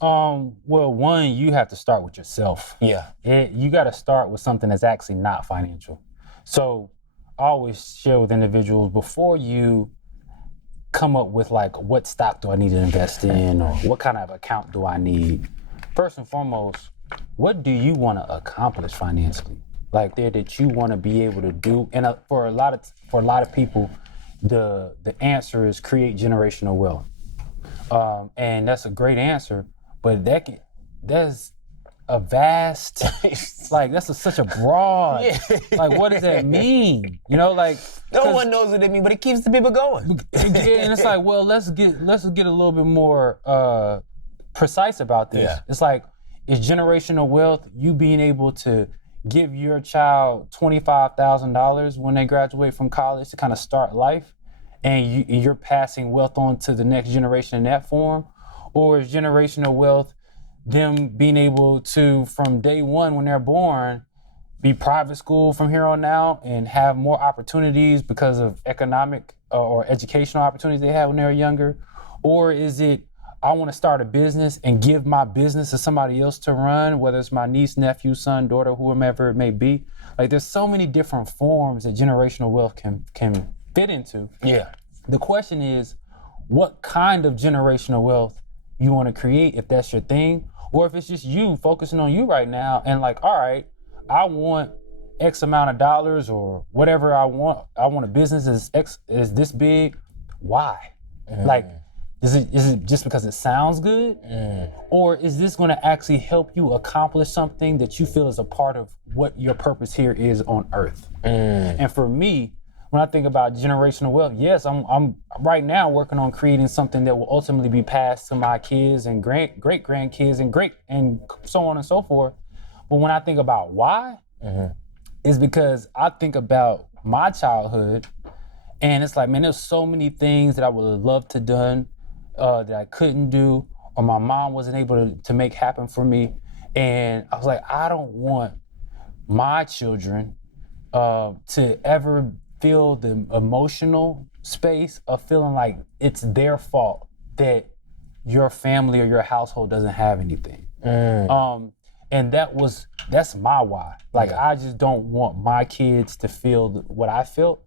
Well, one, you have to start with yourself. Yeah. You got to start with something that's actually not financial. So I always share with individuals before you come up with like, what stock do I need to invest in, or what kind of account do I need? First and foremost, what do you want to accomplish financially? Like that you want to be able to do, and for a lot of people, the answer is create generational wealth, and that's a great answer. But that's a vast, like that's such a broad, like what does that mean? You know, like no one knows what it means, but it keeps the people going. And it's like, well, let's get a little bit more precise about this. Yeah. It's like, is generational wealth you being able to give your child $25,000 when they graduate from college to kind of start life, and you're passing wealth on to the next generation in that form? Or is generational wealth them being able to, from day one when they're born, be private school from here on out and have more opportunities because of economic or educational opportunities they had when they were younger? Or is it, I want to start a business and give my business to somebody else to run, whether it's my niece, nephew, son, daughter, whomever it may be? Like, there's so many different forms that generational wealth can fit into. Yeah. The question is, what kind of generational wealth you want to create, if that's your thing, or if it's just you focusing on you right now and like, all right, I want X amount of dollars or whatever I want. I want a business is this big. Why? Like, is it just because it sounds good? Or is this going to actually help you accomplish something that you feel is a part of what your purpose here is on earth? And for me, when I think about generational wealth, yes, I'm right now working on creating something that will ultimately be passed to my kids and great grandkids and so on and so forth. But when I think about why, it's because I think about my childhood, and it's like, man, there's so many things that I would have loved to done that I couldn't do, or my mom wasn't able to make happen for me. And I was like, I don't want my children to ever feel the emotional space of feeling like it's their fault that your family or your household doesn't have anything. And that's my why. Like, I just don't want my kids to feel what I felt,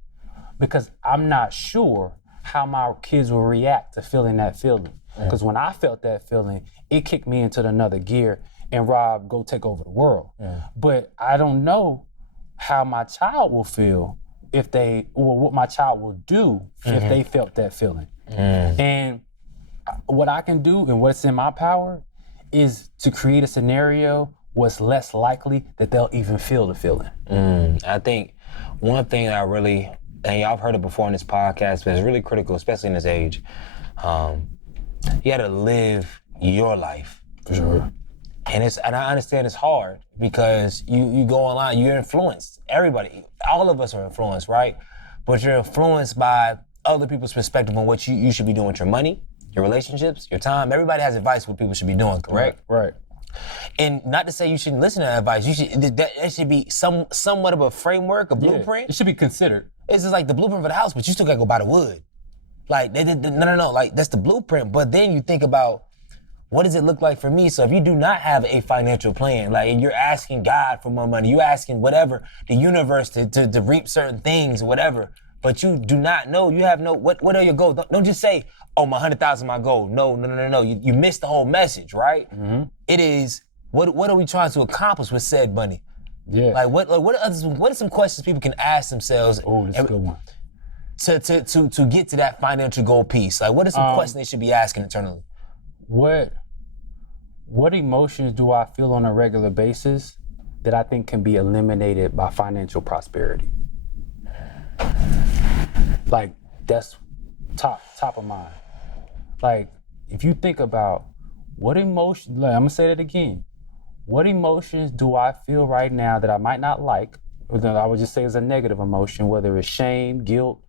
because I'm not sure how my kids will react to feeling that feeling. Because when I felt that feeling, it kicked me into another gear and Rob, go take over the world. But I don't know how my child will feel or what my child will do if they felt that feeling. And what I can do and what's in my power is to create a scenario where it's less likely that they'll even feel the feeling. I think one thing that I really, and y'all have heard it before in this podcast, but it's really critical, especially in this age, you gotta live your life. For sure. And I understand it's hard because you go online, you're influenced. Everybody, all of us are influenced, right? But you're influenced by other people's perspective on what you should be doing with your money, your relationships, your time. Everybody has advice what people should be doing, correct? Right. And not to say you shouldn't listen to that advice. It should be somewhat of a framework, a blueprint. It should be considered. It's just like the blueprint for the house, but you still gotta go buy the wood. Like, no. Like, that's the blueprint. But then you think about, what does it look like for me? So if you do not have a financial plan, like, and you're asking God for more money, you're asking whatever, the universe to reap certain things or whatever, but you do not know, you have no, what are your goals? Don't just say, oh, my 100,000 my goal. No. You missed the whole message, right? It is, what are we trying to accomplish with said money? Yeah. Like, what are some questions people can ask themselves? Oh, that's a good one. To get to that financial goal piece? Like, what are some questions they should be asking internally? What emotions do I feel on a regular basis that I think can be eliminated by financial prosperity? Like, that's top of mind. Like, if you think about what emotion, like, I'm gonna say that again. What emotions do I feel right now that I might not like, or that I would just say is a negative emotion, whether it's shame, guilt,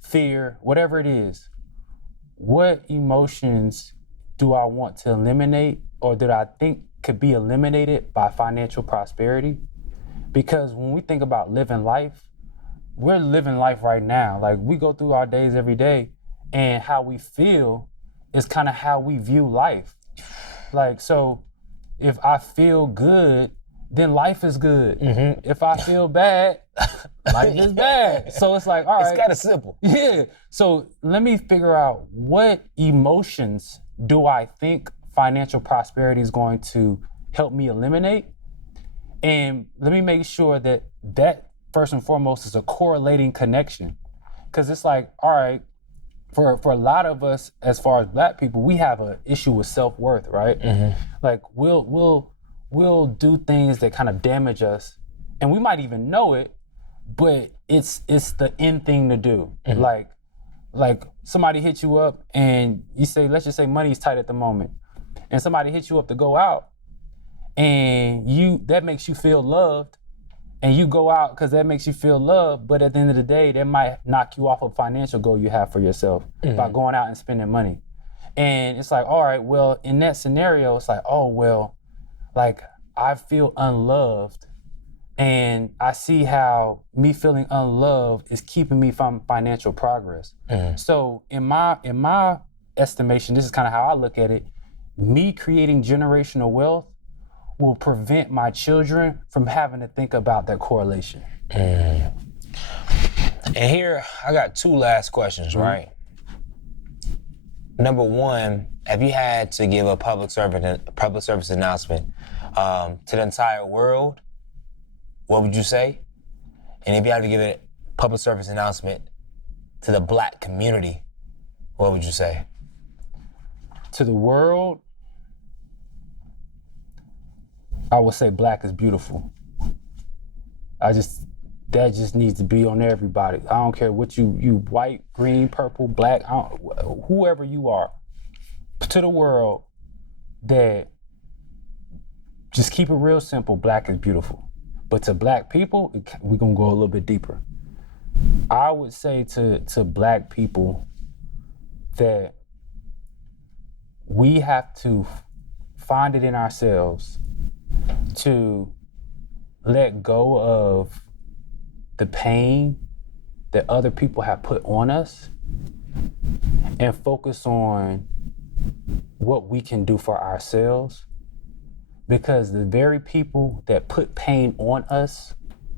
fear, whatever it is. What emotions do I want to eliminate, or that I think could be eliminated by financial prosperity? Because when we think about living life, we're living life right now. Like, we go through our days every day, and how we feel is kind of how we view life. Like, so if I feel good, then life is good. If I feel bad, life is bad. So it's like, all right. It's kind of simple. Yeah. So let me figure out, what emotions do I think financial prosperity is going to help me eliminate? And let me make sure that first and foremost is a correlating connection. Because it's like, all right, for a lot of us, as far as Black people, we have an issue with self-worth, right? Like, we'll do things that kind of damage us, and we might even know it, but it's the end thing to do. Like somebody hits you up and you say, let's just say money's tight at the moment, and somebody hits you up to go out, and that makes you feel loved, and you go out because that makes you feel loved, but at the end of the day, that might knock you off a financial goal you have for yourself by going out and spending money. And it's like, all right, well, in that scenario, it's like, oh, well, like, I feel unloved, and I see how me feeling unloved is keeping me from financial progress. So in my estimation, this is kind of how I look at it, me creating generational wealth will prevent my children from having to think about that correlation. And here, I got two last questions, right? number one, if you had to give a public service announcement to the entire world, what would you say? And if you had to give a public service announcement to the Black community, what would you say? To the world, I would say Black is beautiful. That just needs to be on everybody. I don't care what you white, green, purple, Black, whoever you are. To the world, that just keep it real simple, Black is beautiful. But to Black people, we're gonna go a little bit deeper. I would say to Black people that we have to find it in ourselves to let go of the pain that other people have put on us and focus on what we can do for ourselves. Because the very people that put pain on us,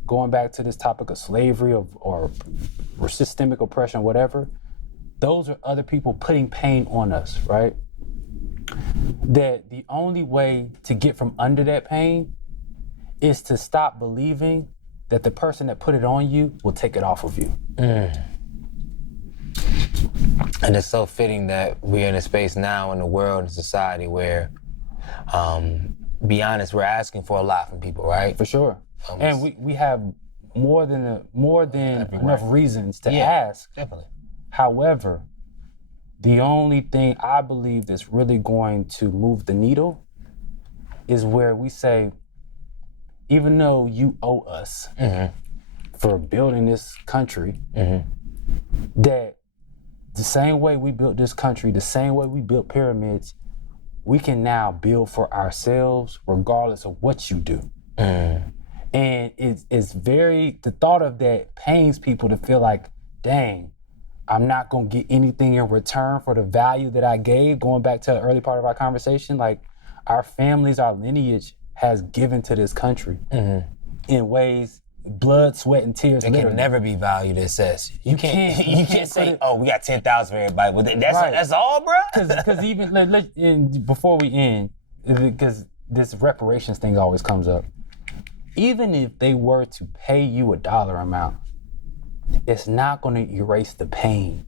going back to this topic of slavery or systemic oppression, whatever, those are other people putting pain on us, right? That the only way to get from under that pain is to stop believing that the person that put it on you will take it off of you. And it's so fitting that we're in a space now in the world and society where, be honest, we're asking for a lot from people, right? For sure. And we have more than enough reasons to ask. Definitely. However, the only thing I believe that's really going to move the needle is where we say, even though you owe us for building this country, that the same way we built this country, the same way we built pyramids, we can now build for ourselves regardless of what you do. And it's very, the thought of that pains people to feel like, dang, I'm not gonna get anything in return for the value that I gave. Going back to the early part of our conversation, like our families, our lineage has given to this country in ways, blood, sweat, and tears. It can never be valued as such. You can't say, oh, we got 10,000 for everybody. Well, that's all, bro? Because even, before we end, because this reparations thing always comes up. Even if they were to pay you a dollar amount, it's not gonna erase the pain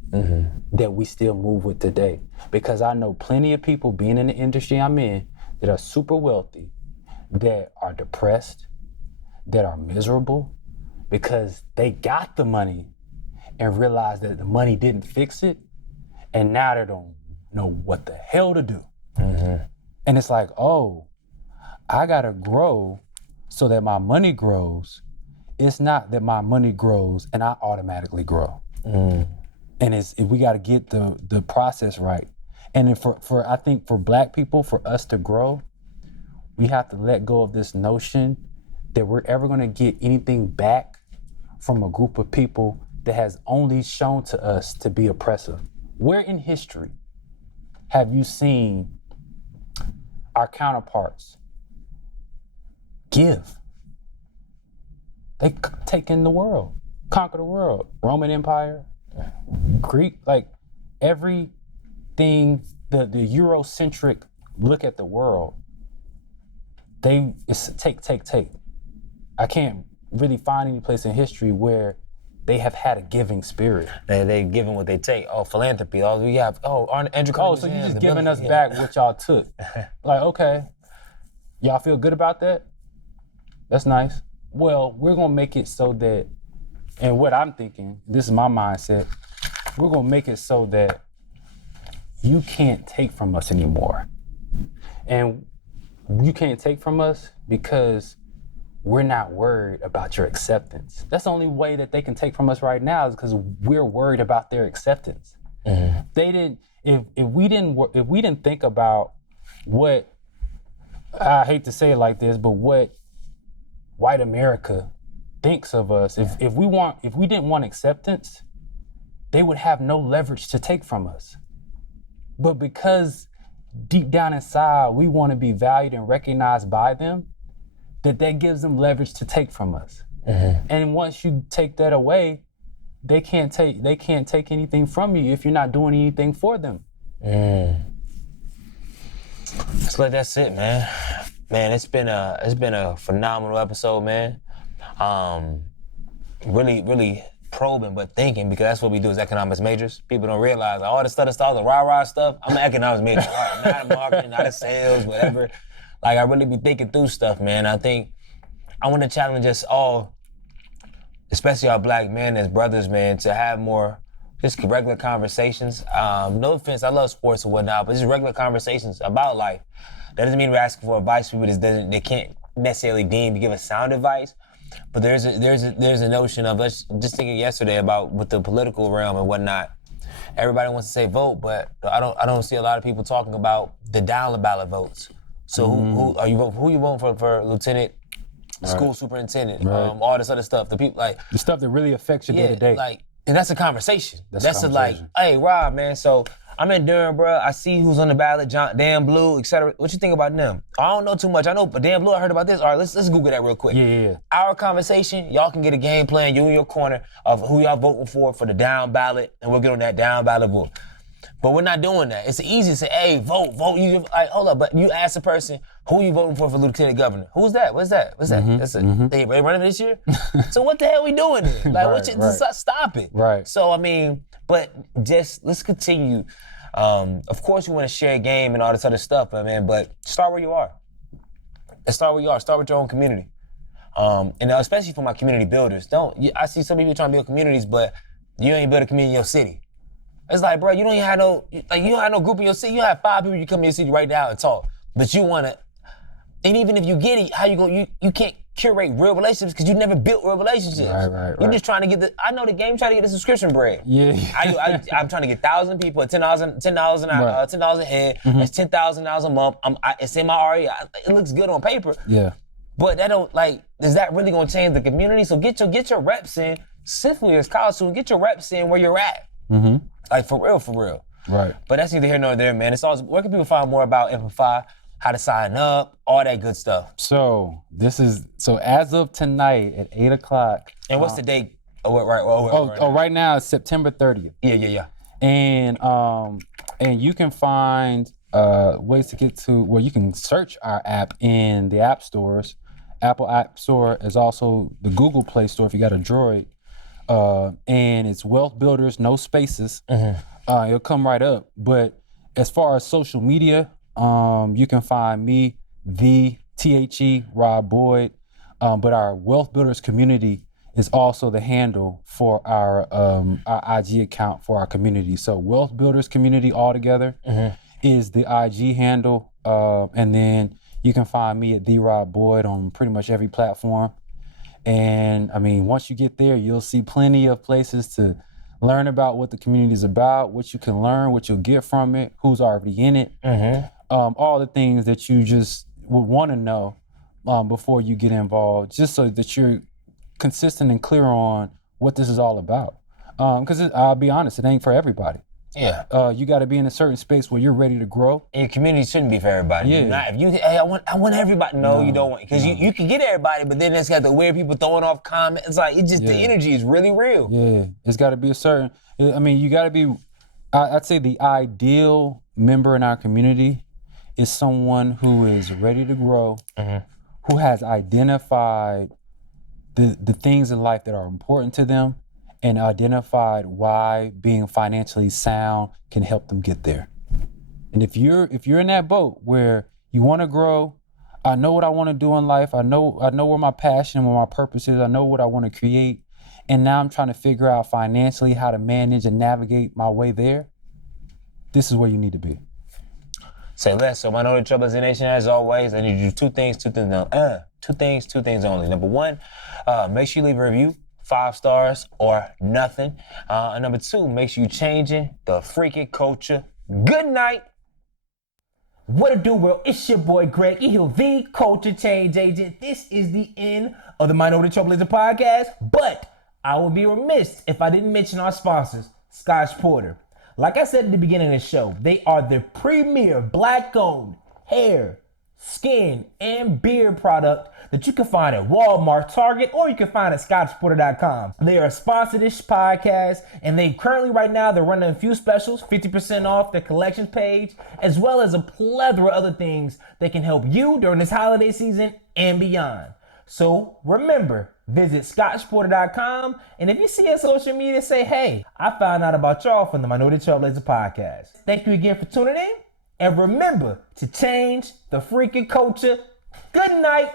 that we still move with today. Because I know plenty of people being in the industry I'm in that are super wealthy, that are depressed, that are miserable because they got the money and realized that the money didn't fix it, and now they don't know what the hell to do. And it's like, oh, I gotta grow so that my money grows. It's not that my money grows and I automatically grow. And we gotta get the process right. And if I think for Black people, for us to grow, we have to let go of this notion that we're ever gonna get anything back from a group of people that has only shown to us to be oppressive. Where in history have you seen our counterparts give? They taken the world, conquer the world. Roman Empire, Greek, like everything, the Eurocentric look at the world, it's take. I can't really find any place in history where they have had a giving spirit. They've given what they take. Oh, philanthropy. Oh, we have. Oh, Andrew. Oh, so you just giving us back what y'all took? Like, okay, y'all feel good about that? That's nice. Well, we're gonna make it so that, and what I'm thinking, this is my mindset, we're gonna make it so that you can't take from us anymore. And you can't take from us because we're not worried about your acceptance. That's the only way that they can take from us right now is because we're worried about their acceptance. They didn't, if we didn't think about what, I hate to say it like this, but what white America thinks of us, if we didn't want acceptance, they would have no leverage to take from us. But because deep down inside, we want to be valued and recognized by them, that gives them leverage to take from us. And once you take that away, they can't take anything from you if you're not doing anything for them. It's like that's it, man. Man, it's been a phenomenal episode, man. Really probing but thinking, because that's what we do as economics majors. People don't realize all the stuff, the rah-rah stuff. I'm an economics major, not in marketing, not in sales, whatever. Like, I really be thinking through stuff, man. I think I want to challenge us all, especially our black men as brothers, man, to have more just regular conversations. No offense, I love sports and whatnot, but just regular conversations about life. That doesn't mean we're asking for advice from people that they can't necessarily deem to give us sound advice. But there's a notion of, let's just thinking yesterday about with the political realm and whatnot. Everybody wants to say vote, but I don't see a lot of people talking about the down the ballot votes. So who you voting for lieutenant, school superintendent, all this other stuff. The people like the stuff that really affects your day to day. Like, and that's a conversation. That's like, hey, Rob, man. So I'm in Durham, bro. I see who's on the ballot, Dan Blue, etc. What you think about them? I don't know too much. I know, but Dan Blue, I heard about this. All right, let's Google that real quick. Yeah. Our conversation, y'all can get a game plan, you in your corner, of who y'all voting for the down ballot, and we'll get on that down ballot vote. But we're not doing that. It's easy to say, hey, vote. You like, hold up, but you ask the person, who you voting for lieutenant governor? Who's that? What's that? They running this year? So what the hell we doing then? Like, stop it. Right. So, I mean, but just let's continue. Of course, you want to share a game and all this other stuff, but start where you are. Let's start where you are. Start with your own community. And especially for my community builders. I see some people trying to build communities, but you ain't build a community in your city. It's like, bro, you don't have no group in your city. You have 5 people you come in your city right now and talk. But you wanna, and even if you get it, how you can't curate real relationships because you never built real relationships. Right. You're just trying to get I know the game, trying to get the subscription bread. Yeah. I'm trying to get 1,000 people at $10 a head. That's $10,000 a month. It's in my RE. It looks good on paper. Yeah. But is that really gonna change the community? So get your reps in. Simply as college students, get your reps in where you're at. Mm-hmm. Like, for real. Right. But that's neither here nor there, man. It's always, where can people find more about Amplify, how to sign up, all that good stuff? So as of tonight at 8 o'clock. And what's the date? Right now it's September 30th. Yeah. And you can find ways to get to, well, you can search our app in the app stores. Apple App Store is also the Google Play Store if you got a Droid. And it's Wealth Builders, no spaces. It'll come right up. But as far as social media, you can find me, THE, Rob Boyd. But our Wealth Builders community is also the handle for our IG account for our community. So Wealth Builders community altogether is the IG handle. And then you can find me at Rob Boyd on pretty much every platform. And I mean, once you get there, you'll see plenty of places to learn about what the community is about, what you can learn, what you'll get from it, who's already in it, all the things that you just would want to know before you get involved, just so that you're consistent and clear on what this is all about. Because I'll be honest, it ain't for everybody. Yeah. You got to be in a certain space where you're ready to grow. And your community shouldn't be for everybody. Yeah. I want everybody. No, you don't want, because you can get everybody, but then it's got the weird people throwing off comments. It's like, the energy is really real. Yeah. It's got to be a certain, I mean, you got to be, I'd say the ideal member in our community is someone who is ready to grow, who has identified the things in life that are important to them, and identified why being financially sound can help them get there. And if you're in that boat where you want to grow, I know what I want to do in life, I know where my passion and where my purpose is, I know what I want to create, and now I'm trying to figure out financially how to manage and navigate my way there, this is where you need to be. Say less. So Minority Trailblazer Nation, as always, I need you to do two things only. Number one, make sure you leave a review, 5 stars or nothing. And number 2, make sure you changing the freaking culture. Good night. What it do, world? It's your boy Greg Ehill, the culture change agent. This is the end of the Minority Trailblazer podcast, but I would be remiss if I didn't mention our sponsors, Scotch Porter. Like I said at the beginning of the show, they are the premier black-owned hair, skin, and beard product that you can find at Walmart, Target, or you can find at ScottSporter.com. They are a sponsor of this podcast, and they currently right now they're running a few specials, 50% off their collections page, as well as a plethora of other things that can help you during this holiday season and beyond. So remember, visit ScottSporter.com, and if you see on social media, say, hey, I found out about y'all from the Minority Trailblazer podcast. Thank you again for tuning in, and remember to change the freaking culture. Good night.